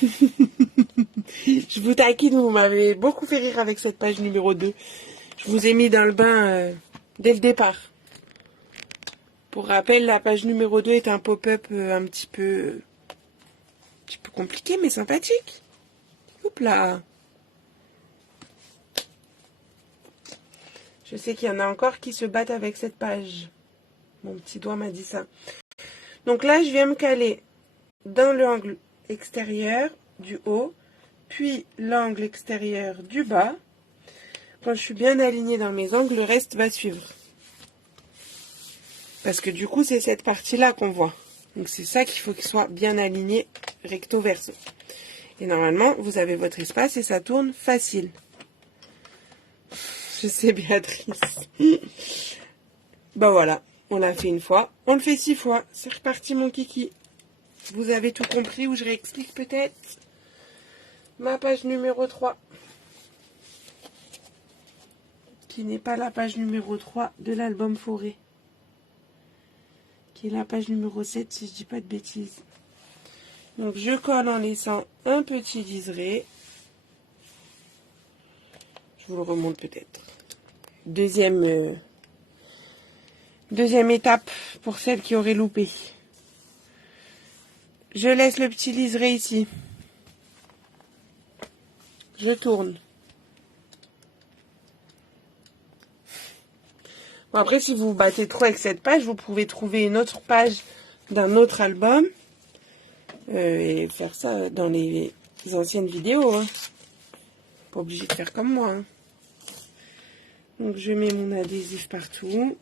Je vous taquine, vous m'avez beaucoup fait rire avec cette page numéro 2. Je vous ai mis dans le bain dès le départ. Pour rappel, la page numéro 2 est un pop-up un petit peu compliqué, mais sympathique. Oups là. Je sais qu'il y en a encore qui se battent avec cette page. Mon petit doigt m'a dit ça. Donc là, je viens me caler dans l'angle extérieur du haut, puis l'angle extérieur du bas. Quand je suis bien alignée dans mes angles, le reste va suivre. Parce que du coup, c'est cette partie-là qu'on voit. Donc c'est ça qu'il faut qu'il soit bien aligné recto verso. Et normalement, vous avez votre espace et ça tourne facile. Je sais, Béatrice. Ben voilà, on l'a fait une fois. On le fait 6 fois. C'est reparti, mon kiki. Vous avez tout compris ou je réexplique peut-être? Ma page numéro 3. Qui n'est pas la page numéro 3 de l'album Forêt. Qui est la page numéro 7 si je dis pas de bêtises. Donc je colle en laissant un petit liseré. Je vous le remonte peut-être. Deuxième étape pour celles qui auraient loupé. Je laisse le petit liseré ici. Je tourne. Bon, après, si vous vous battez trop avec cette page, vous pouvez trouver une autre page d'un autre album et faire ça dans les anciennes vidéos. Hein. Pas obligé de faire comme moi. Hein. Donc, je mets mon adhésif partout.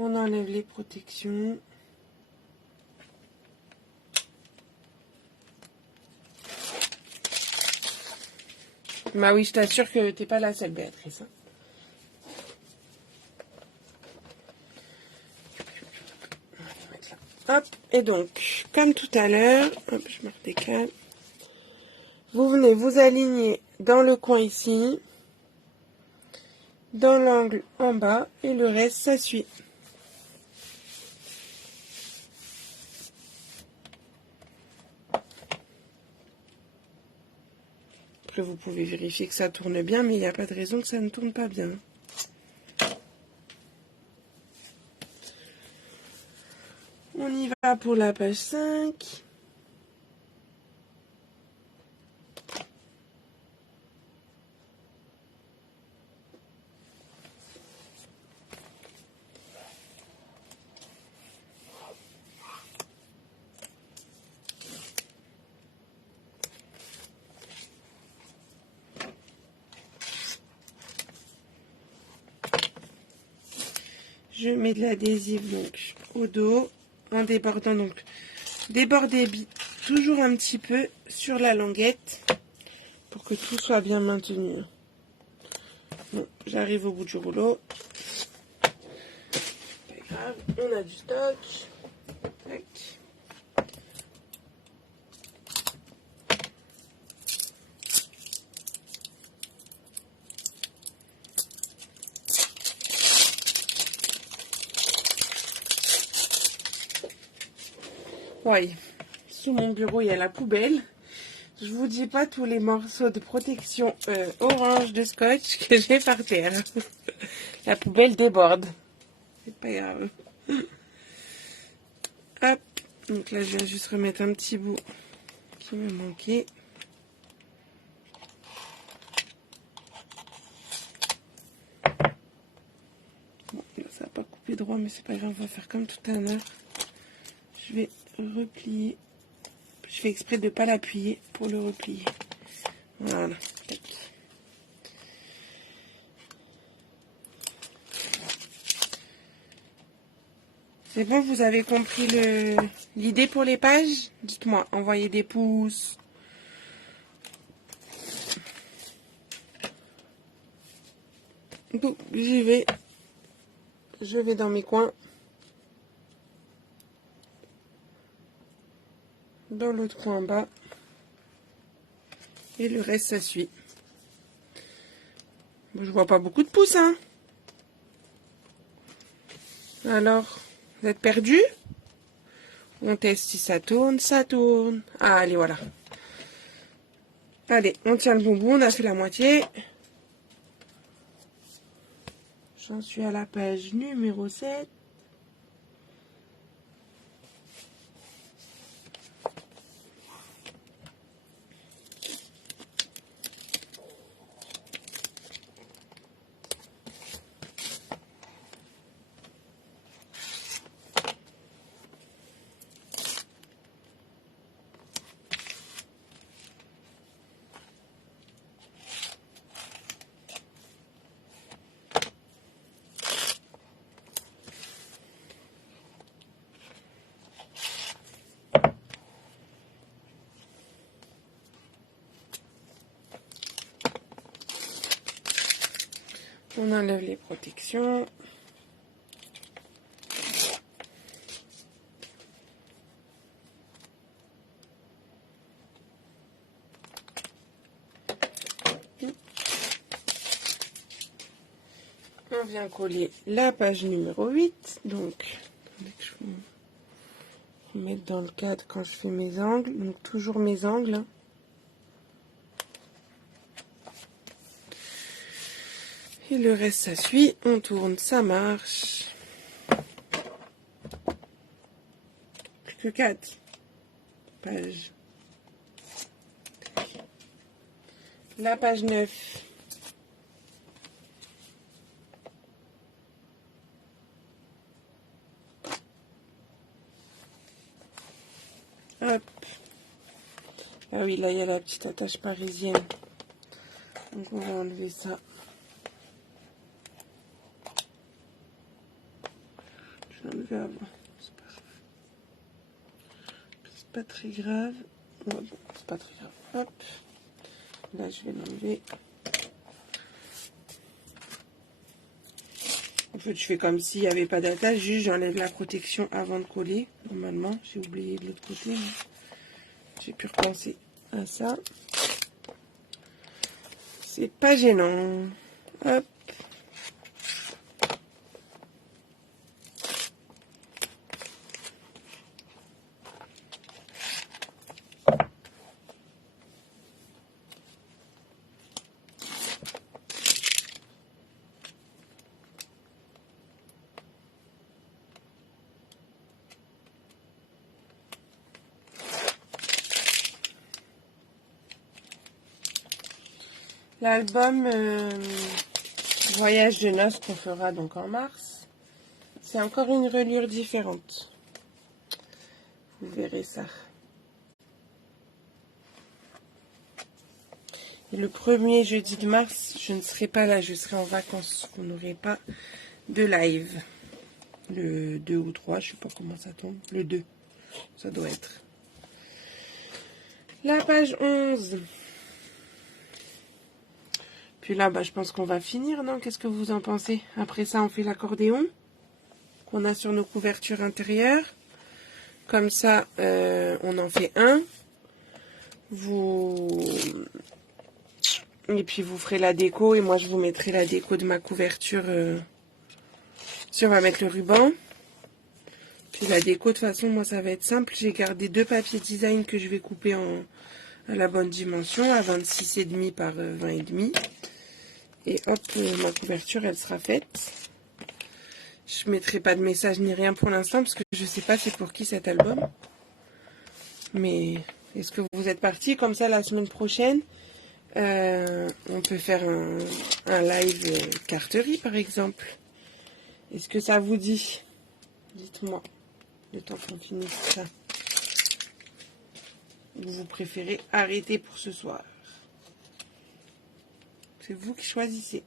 On enlève les protections. Bah oui, je t'assure que t'es pas la seule, Béatrice. Hein. Hop, et donc, comme tout à l'heure, hop, je me redécale. Vous venez vous aligner dans le coin ici, dans l'angle en bas, et le reste, ça suit. Après, vous pouvez vérifier que ça tourne bien, mais il n'y a pas de raison que ça ne tourne pas bien. On y va pour la page 5. Je mets de l'adhésif donc au dos, en débordant donc. Débordez toujours un petit peu sur la languette pour que tout soit bien maintenu. Bon, j'arrive au bout du rouleau. Pas grave, on a du stock. Tac. Oui, sous mon bureau, il y a la poubelle. Je vous dis pas tous les morceaux de protection orange de scotch que j'ai par terre. La poubelle déborde. C'est pas grave. Hop. Donc là, je viens juste remettre un petit bout qui me manquait. Bon, là, ça n'a pas coupé droit, mais c'est pas grave, on va faire comme tout à l'heure. Je vais replier. Je fais exprès de ne pas l'appuyer pour le replier. Voilà. C'est bon, vous avez compris l'idée pour les pages? Dites-moi, envoyez des pouces. Bon, j'y vais. Je vais dans mes coins. Dans l'autre coin en bas. Et le reste, ça suit. Bon, je vois pas beaucoup de pouces, hein. Alors, vous êtes perdus? On teste si ça tourne, ça tourne. Ah, allez, voilà. Allez, on tient le bonbon, on a fait la moitié. J'en suis à la page numéro 7. On enlève les protections. On vient coller la page numéro 8. Donc, attendez que je vous remette dans le cadre quand je fais mes angles. Donc, toujours mes angles. Et le reste, ça suit. On tourne, ça marche. Plus que 4 pages. La page 9. Hop. Ah oui, là, il y a la petite attache parisienne. Donc, on va enlever ça. Je vais enlever avant. C'est pas très grave. Ouais, bon, c'est pas très grave. Hop. Là, je vais l'enlever. En fait, je fais comme s'il n'y avait pas d'attache. Juste, j'enlève la protection avant de coller. Normalement, j'ai oublié de l'autre côté. J'ai pu repenser à ça. C'est pas gênant. Hop. L'album Voyage de noces qu'on fera donc en mars, c'est encore une reliure différente. Vous verrez ça. Et le premier jeudi de mars, je ne serai pas là, je serai en vacances. Vous n'aurez pas de live. Le 2 ou 3, je ne sais pas comment ça tombe. Le 2, ça doit être. La page 11. Puis là, bah, je pense qu'on va finir, non? Qu'est-ce que vous en pensez? Après ça, on fait l'accordéon qu'on a sur nos couvertures intérieures. Comme ça, on en fait un. Et puis vous ferez la déco et moi je vous mettrai la déco de ma couverture. Si on va mettre le ruban. Puis la déco, de toute façon, moi ça va être simple. J'ai gardé 2 papiers design que je vais couper à la bonne dimension, à 26,5 par 20,5. Et hop, ma couverture elle sera faite. Je mettrai pas de message ni rien pour l'instant parce que je sais pas c'est pour qui cet album. Mais est-ce que vous êtes partis comme ça la semaine prochaine? On peut faire un live carterie par exemple. Est-ce que ça vous dit? Dites-moi, le temps qu'on finisse ça. Ou vous préférez arrêter pour ce soir? C'est vous qui choisissez.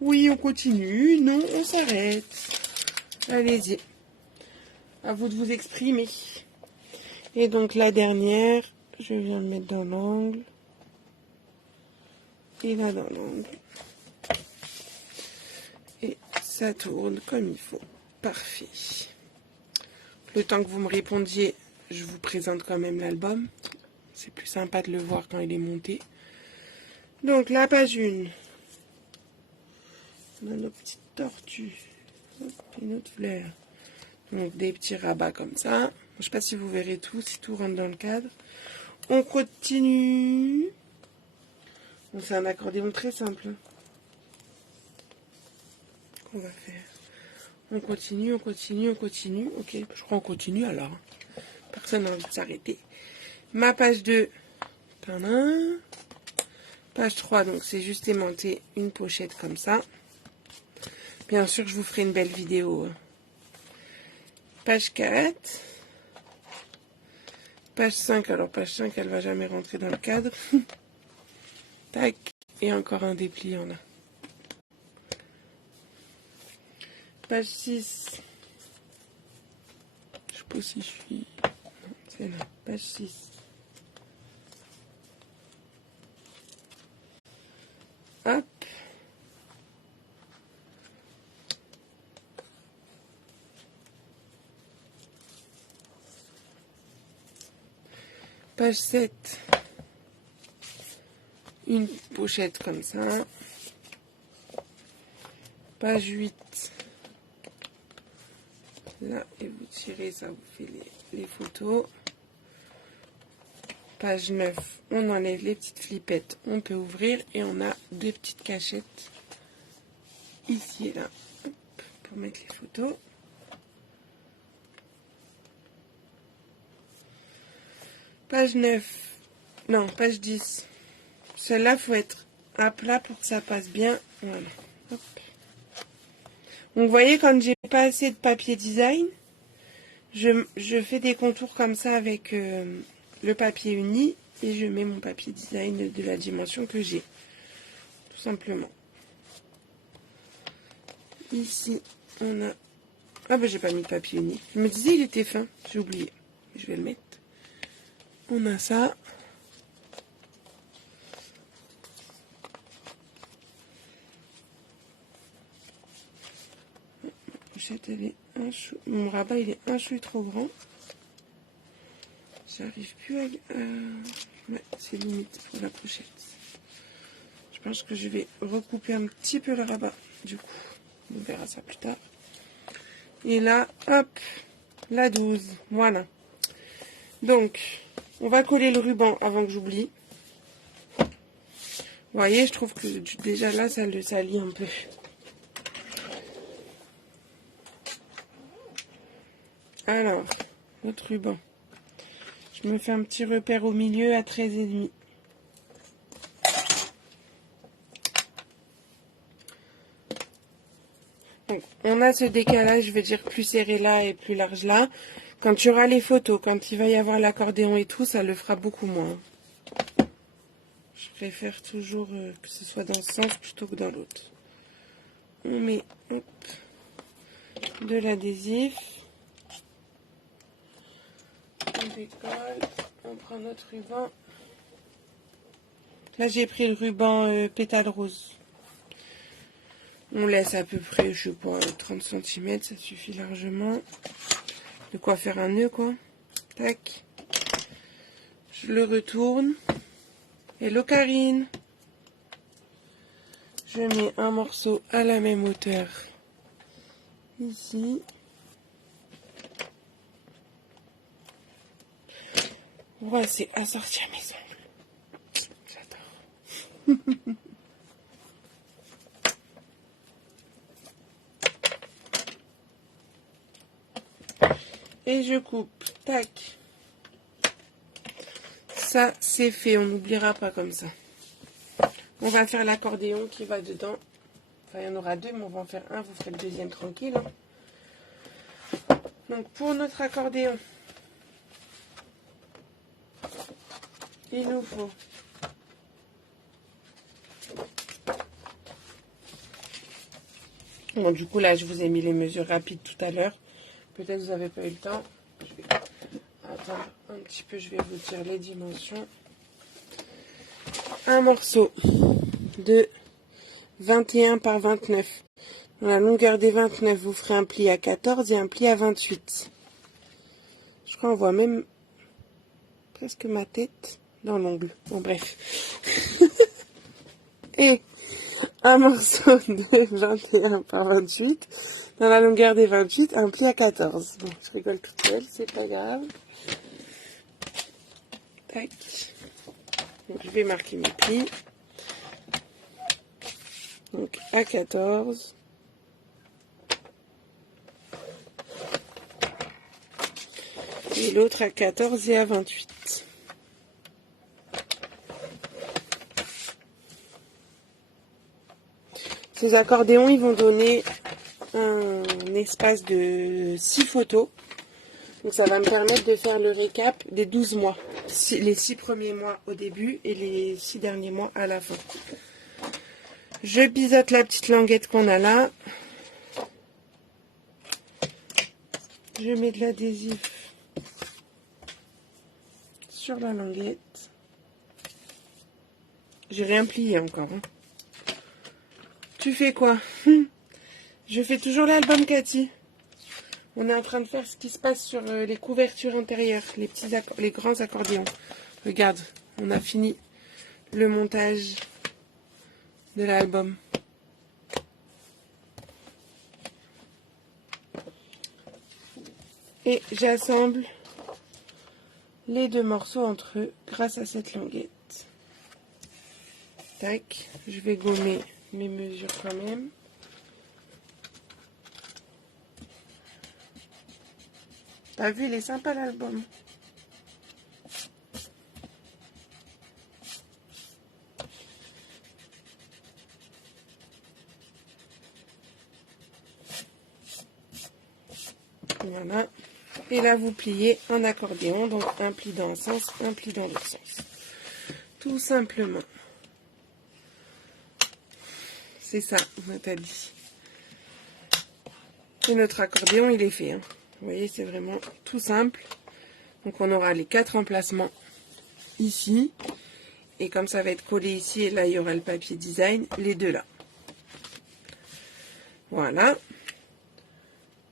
Oui, on continue. Non, on s'arrête. Allez-y. À vous de vous exprimer. Et donc la dernière, je viens le mettre dans l'angle. Et là dans l'angle. Et ça tourne comme il faut. Parfait. Le temps que vous me répondiez, je vous présente quand même l'album. C'est plus sympa de le voir quand il est monté. Donc la page 1. On a nos petites tortues. Hop, et notre fleur. Donc des petits rabats comme ça. Je ne sais pas si vous verrez tout, si tout rentre dans le cadre. On continue. Bon, c'est un accordéon très simple. Qu'on va faire. On continue, on continue, on continue. Ok, je crois qu'on continue alors. Personne n'a envie de s'arrêter. Ma page 2. Tadam. Page 3, donc c'est juste aimanter une pochette comme ça. Bien sûr, je vous ferai une belle vidéo. Page 4. Page 5, alors page 5, elle va jamais rentrer dans le cadre. Tac, et encore un dépliant là. Page 6. Je sais pas si je suis... Non, c'est là, page 6. Hop. Page 7. Une pochette comme ça. Page 8. Là, et vous tirez, ça vous fait les photos. Page 9. On enlève les petites flippettes. On peut ouvrir et on a 2 petites cachettes. Ici et là. Hop, pour mettre les photos. Page 9. Non, page 10. Celle-là, faut être à plat pour que ça passe bien. Voilà. Hop. Donc, vous voyez, quand j'ai pas assez de papier design, je fais des contours comme ça avec le papier uni et je mets mon papier design de la dimension que j'ai. Tout simplement. Ici, on a... Ah ben, j'ai pas mis de papier uni. Je me disais, il était fin. J'ai oublié. Je vais le mettre. On a ça. Mon rabat il est un chouï trop grand. J'arrive plus à... Ouais, c'est limite pour la pochette. Je pense que je vais recouper un petit peu le rabat. Du coup, on verra ça plus tard. Et là, hop, la 12. Voilà. Donc, on va coller le ruban avant que j'oublie. Vous voyez, je trouve que déjà là, ça le salit un peu. Alors, notre ruban. Je me fais un petit repère au milieu à 13,5. Donc, on a ce décalage, je veux dire, plus serré là et plus large là. Quand tu auras les photos, quand il va y avoir l'accordéon et tout, ça le fera beaucoup moins. Je préfère toujours que ce soit dans ce sens plutôt que dans l'autre. On met hop, de l'adhésif. On décolle, on prend notre ruban. Là, j'ai pris le ruban pétale rose. On laisse à peu près, je sais pas, 30 cm, ça suffit largement. De quoi faire un nœud, quoi. Tac. Je le retourne. Hello Karine. Je mets un morceau à la même hauteur. Ici. Ouais, c'est assorti à mes ongles. J'adore. Et je coupe. Tac. Ça, c'est fait. On n'oubliera pas comme ça. On va faire l'accordéon qui va dedans. Enfin, il y en aura deux, mais on va en faire un. Vous ferez le deuxième tranquille. Donc, pour notre accordéon, il nous faut bon, du coup, là, je vous ai mis les mesures rapides tout à l'heure. Peut-être que vous n'avez pas eu le temps. Je vais attendre un petit peu. Je vais vous dire les dimensions. Un morceau de 21 par 29. Dans la longueur des 29, vous ferez un pli à 14 et un pli à 28. Je crois qu'on voit même presque ma tête dans l'ongle. Bon, bref. Et un morceau de 21 par 28. Dans la longueur des 28, un pli à 14. Bon, je rigole toute seule, c'est pas grave. Tac. Donc, je vais marquer mes plis. Donc, à 14. Et l'autre à 14 et à 28. Ces accordéons, ils vont donner un espace de 6 photos. Donc ça va me permettre de faire le récap des 12 mois. Les 6 premiers mois au début et les 6 derniers mois à la fin. Je biseaute la petite languette qu'on a là. Je mets de l'adhésif sur la languette. J'ai rien plié encore. Hein. Tu fais quoi? Je fais toujours l'album Cathy. On est en train de faire ce qui se passe sur les couvertures intérieures, les grands accordéons. Regarde, on a fini le montage de l'album. Et j'assemble les deux morceaux entre eux grâce à cette languette. Tac, je vais gommer mes mesures quand même. T'as vu, il est sympa l'album. Voilà. Et là, vous pliez en accordéon. Donc, un pli dans un sens, un pli dans l'autre sens. Tout simplement. C'est ça, Nathalie. Et notre accordéon, il est fait. Hein. Vous voyez, c'est vraiment tout simple. Donc, on aura les 4 emplacements ici. Et comme ça va être collé ici, et là, il y aura le papier design, les deux là. Voilà.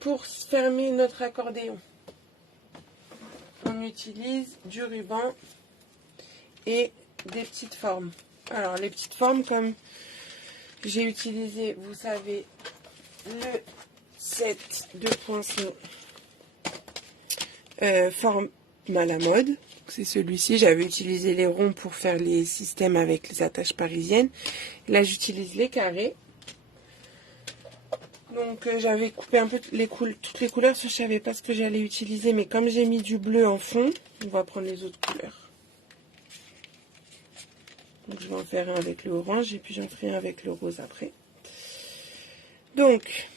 Pour fermer notre accordéon, on utilise du ruban et des petites formes. Alors, les petites formes, comme j'ai utilisé, vous savez, le set de poinçons forme à la mode. C'est celui-ci. J'avais utilisé les ronds pour faire les systèmes avec les attaches parisiennes. Là, j'utilise les carrés. Donc, j'avais coupé un peu toutes les couleurs. Je ne savais pas ce que j'allais utiliser. Mais comme j'ai mis du bleu en fond, on va prendre les autres couleurs. Donc, je vais en faire un avec le orange. Et puis, j'en ferai un avec le rose après. Donc,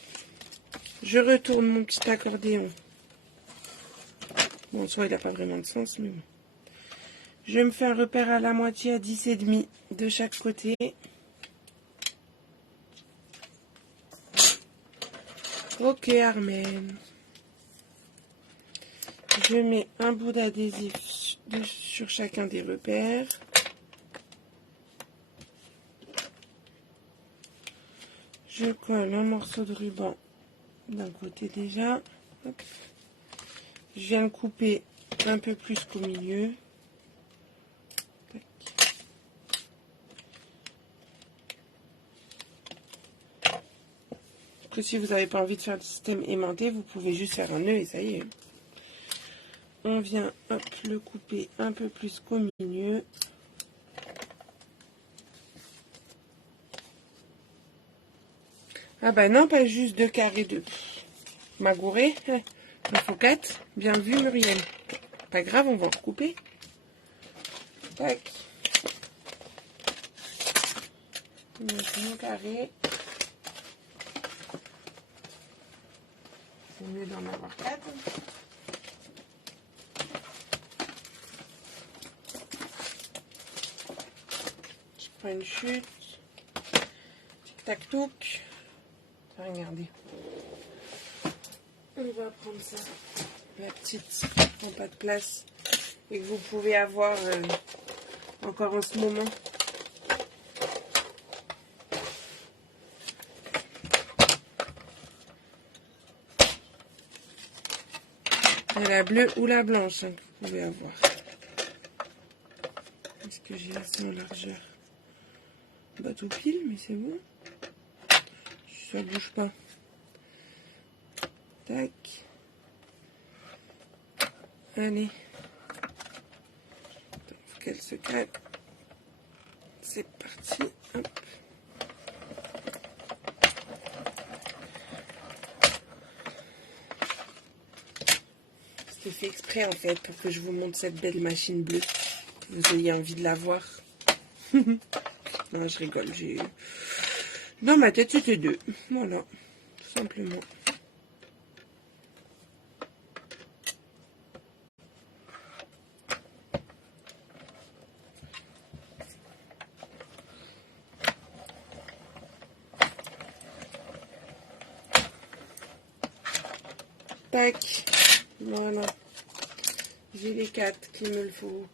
je retourne mon petit accordéon. Bon, soit il n'a pas vraiment de sens, mais bon. Je me fais un repère à la moitié à 10,5 de chaque côté. Ok, Armen. Je mets un bout d'adhésif sur chacun des repères. Je colle un morceau de ruban d'un côté déjà. Hop. Je viens le couper un peu plus qu'au milieu. Tac. Après, si vous n'avez pas envie de faire le système aimanté, vous pouvez juste faire un nœud et ça y est. On vient hop, le couper un peu plus qu'au milieu. Ah bah non, pas juste 2 carrés de magouré. Il faut 4. Bien vu, Muriel. Pas grave, on va en recouper. Tac. Mon carré. C'est mieux d'en avoir 4. Je prends une chute. Tic-tac-touc. Regardez. On va prendre ça. La petite prend pas de place. Et que vous pouvez avoir encore en ce moment. La bleue ou la blanche hein, que vous pouvez avoir. Est-ce que j'ai assez en largeur? Bah tout pile, mais c'est bon. Ça bouge pas. Tac. Allez. Faut qu'elle se calme. C'est parti. Hop. C'était fait exprès en fait pour que je vous montre cette belle machine bleue. Que vous ayez envie de la voir. Non, je rigole. Dans ma tête, c'était 2. Voilà. Tout simplement. Tac. Voilà. J'ai les 4 qu'il me faut.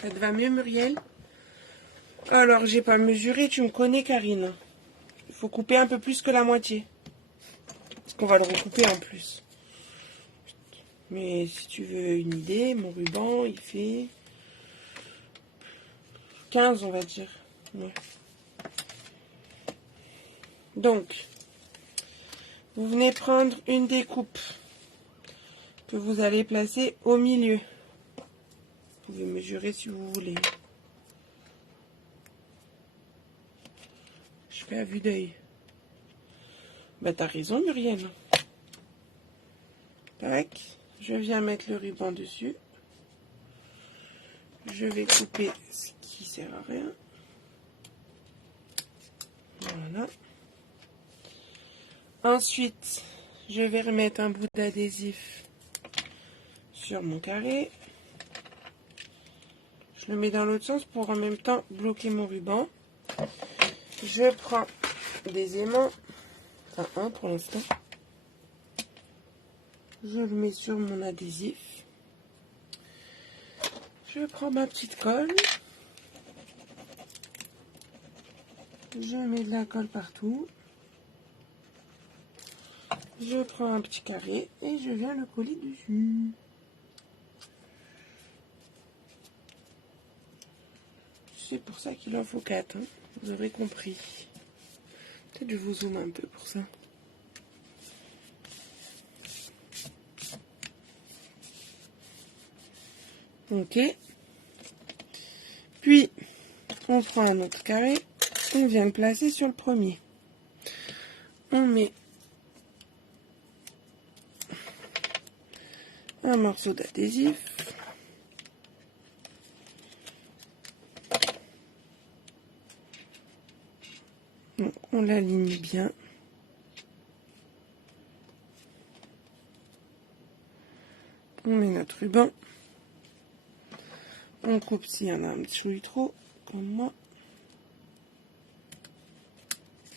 Ça te va mieux, Muriel? Alors, j'ai pas mesuré, tu me connais, Karine. Il faut couper un peu plus que la moitié. Parce qu'on va le recouper en plus. Mais si tu veux une idée, mon ruban, il fait 15, on va dire. Ouais. Donc, vous venez prendre une découpe que vous allez placer au milieu. Vous pouvez mesurer si vous voulez. Je fais à vue d'œil. Bah t'as raison, Muriel. Tac. Je viens mettre le ruban dessus. Je vais couper ce qui sert à rien. Voilà. Ensuite, je vais remettre un bout d'adhésif sur mon carré. Je le mets dans l'autre sens pour en même temps bloquer mon ruban. Je prends des aimants, enfin un pour l'instant. Je le mets sur mon adhésif. Je prends ma petite colle. Je mets de la colle partout. Je prends un petit carré et je viens le coller dessus. C'est pour ça qu'il en faut 4, hein. Vous aurez compris. Peut-être je vous zoome un peu pour ça. Ok. Puis, on prend un autre carré. On vient le placer sur le premier. On met un morceau d'adhésif. Donc, on l'aligne bien. On met notre ruban. On coupe s'il y en a un petit chouï trop, comme moi.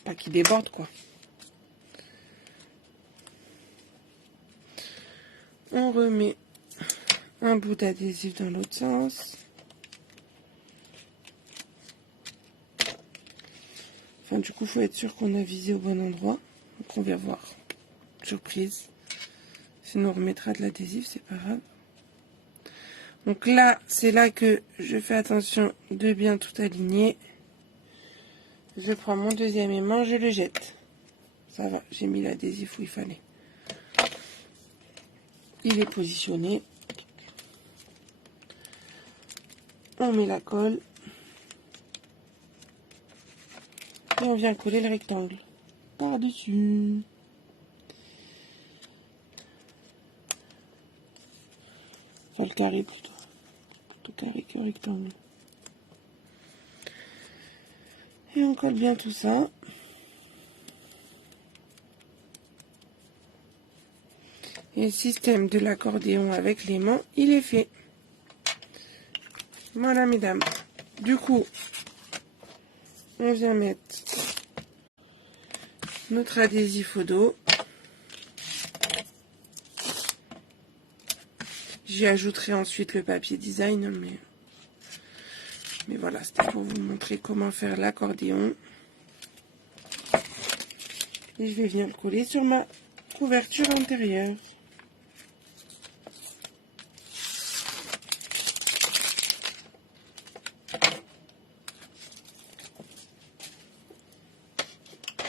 Pas qu'il déborde, quoi. On remet un bout d'adhésif dans l'autre sens. Enfin, du coup, il faut être sûr qu'on a visé au bon endroit. Donc, on va voir. Surprise. Sinon, on remettra de l'adhésif, c'est pas grave. Donc là, c'est là que je fais attention de bien tout aligner. Je prends mon deuxième aimant, je le jette. Ça va, j'ai mis l'adhésif où il fallait. Il est positionné. On met la colle. Et on vient coller le rectangle par-dessus. Enfin, le carré plutôt. Plutôt carré que rectangle. Et on colle bien tout ça. Et le système de l'accordéon avec l'aimant, il est fait. Voilà, mesdames. Du coup, on vient mettre notre adhésif au dos. J'y ajouterai ensuite le papier design, mais voilà, c'était pour vous montrer comment faire l'accordéon. Et je vais venir le coller sur ma couverture antérieure.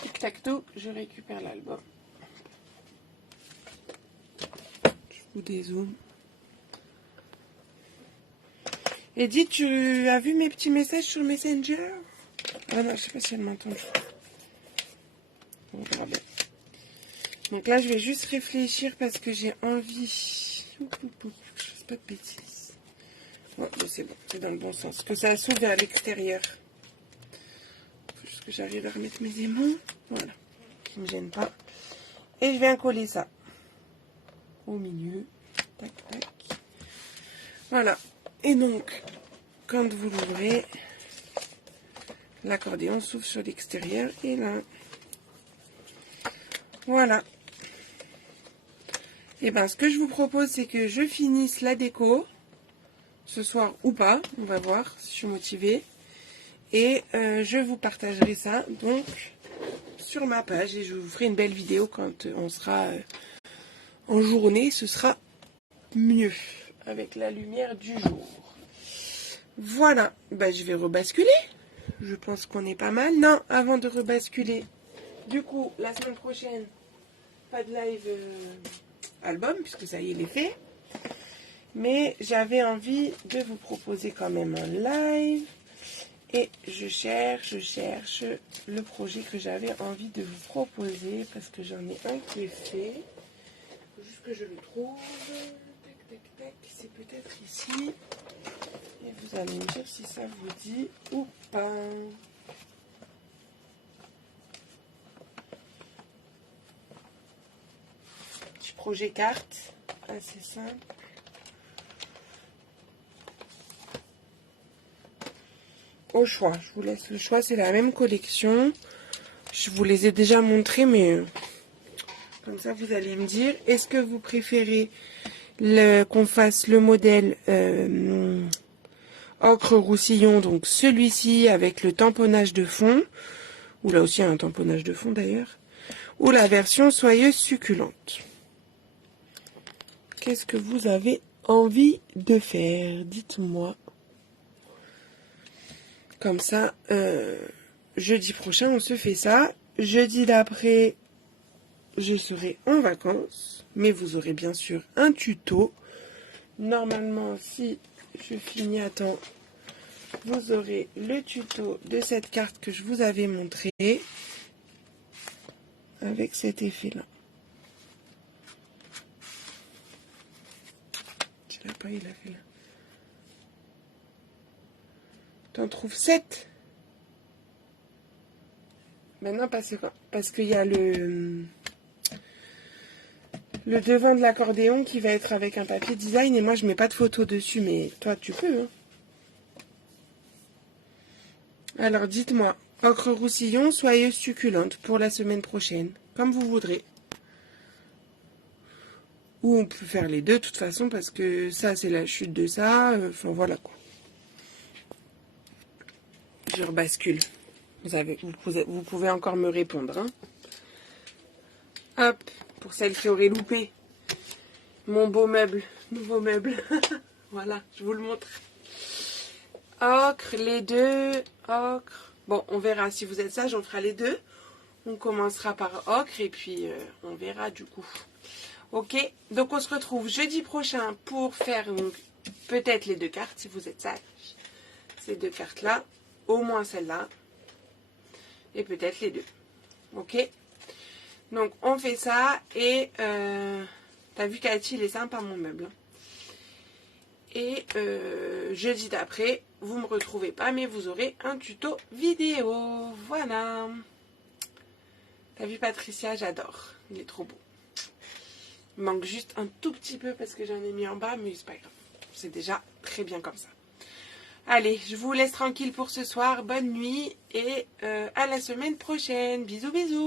Tic tac tout, je récupère l'album. Je vous dézoome. Edith, tu as vu mes petits messages sur Messenger? Ah non, je sais pas si elle m'entend. On verra bien. Donc là, je vais juste réfléchir parce que j'ai envie. Je fasse pas de bêtises. Ouais, c'est bon, c'est dans le bon sens. Que ça s'ouvre vers l'extérieur. Faut juste que j'arrive à remettre mes aimants. Voilà, qui ne me gêne pas. Et je viens coller ça au milieu. Tac, tac. Voilà. Et donc, quand vous l'ouvrez, l'accordéon s'ouvre sur l'extérieur et là. Voilà. Et bien, ce que je vous propose, c'est que je finisse la déco ce soir ou pas. On va voir si je suis motivée. Et je vous partagerai ça donc sur ma page et je vous ferai une belle vidéo quand on sera en journée. Ce sera mieux avec la lumière du jour. Voilà, bah, je vais rebasculer. Je pense qu'on est pas mal. Non, avant de rebasculer, du coup, la semaine prochaine, pas de live album, puisque ça y est, il est fait. Mais j'avais envie de vous proposer quand même un live. Et je cherche le projet que j'avais envie de vous proposer, parce que j'en ai un qui est fait. Il faut juste que je le trouve. Tac, tac, tac. C'est peut-être ici. Et vous allez me dire si ça vous dit ou pas. Petit projet carte, assez simple. Au choix, je vous laisse le choix, c'est la même collection. Je vous les ai déjà montrés, mais comme ça vous allez me dire, est-ce que vous préférez qu'on fasse le modèle ocre roussillon, donc celui-ci avec le tamponnage de fond, ou là aussi un tamponnage de fond d'ailleurs, ou la version soyeuse succulente. Qu'est-ce que vous avez envie de faire? Dites-moi. Comme ça, jeudi prochain, on se fait ça. Jeudi d'après, je serai en vacances, mais vous aurez bien sûr un tuto. Normalement, si je finis à temps, vous aurez le tuto de cette carte que je vous avais montré avec cet effet-là. Tu l'as pas, il a fait là. T'en trouves 7? Maintenant, parce qu'il y a le devant de l'accordéon qui va être avec un papier design et moi je mets pas de photo dessus, mais toi tu peux. Hein. Alors dites-moi, ocre roussillon, soyeuse succulente pour la semaine prochaine, comme vous voudrez. Ou on peut faire les deux de toute façon parce que ça c'est la chute de ça, enfin voilà quoi. Je rebascule. Vous pouvez encore me répondre. Hein. Hop, pour celles qui auraient loupé mon beau meuble, nouveau meuble. Voilà, je vous le montre. Ocre, les deux, ocre. Bon, on verra, si vous êtes sage, on fera les deux. On commencera par ocre et puis on verra du coup. Ok, donc on se retrouve jeudi prochain pour faire peut-être les deux cartes, si vous êtes sage. Ces deux cartes-là, au moins celle-là. Et peut-être les deux. Ok, donc on fait ça et t'as vu Cathy, il est sympa mon meuble. Hein. Et jeudi d'après, vous ne me retrouvez pas, mais vous aurez un tuto vidéo. Voilà. T'as vu Patricia, j'adore. Il est trop beau. Il manque juste un tout petit peu parce que j'en ai mis en bas, mais c'est pas grave. C'est déjà très bien comme ça. Allez, je vous laisse tranquille pour ce soir. Bonne nuit et à la semaine prochaine. Bisous, bisous.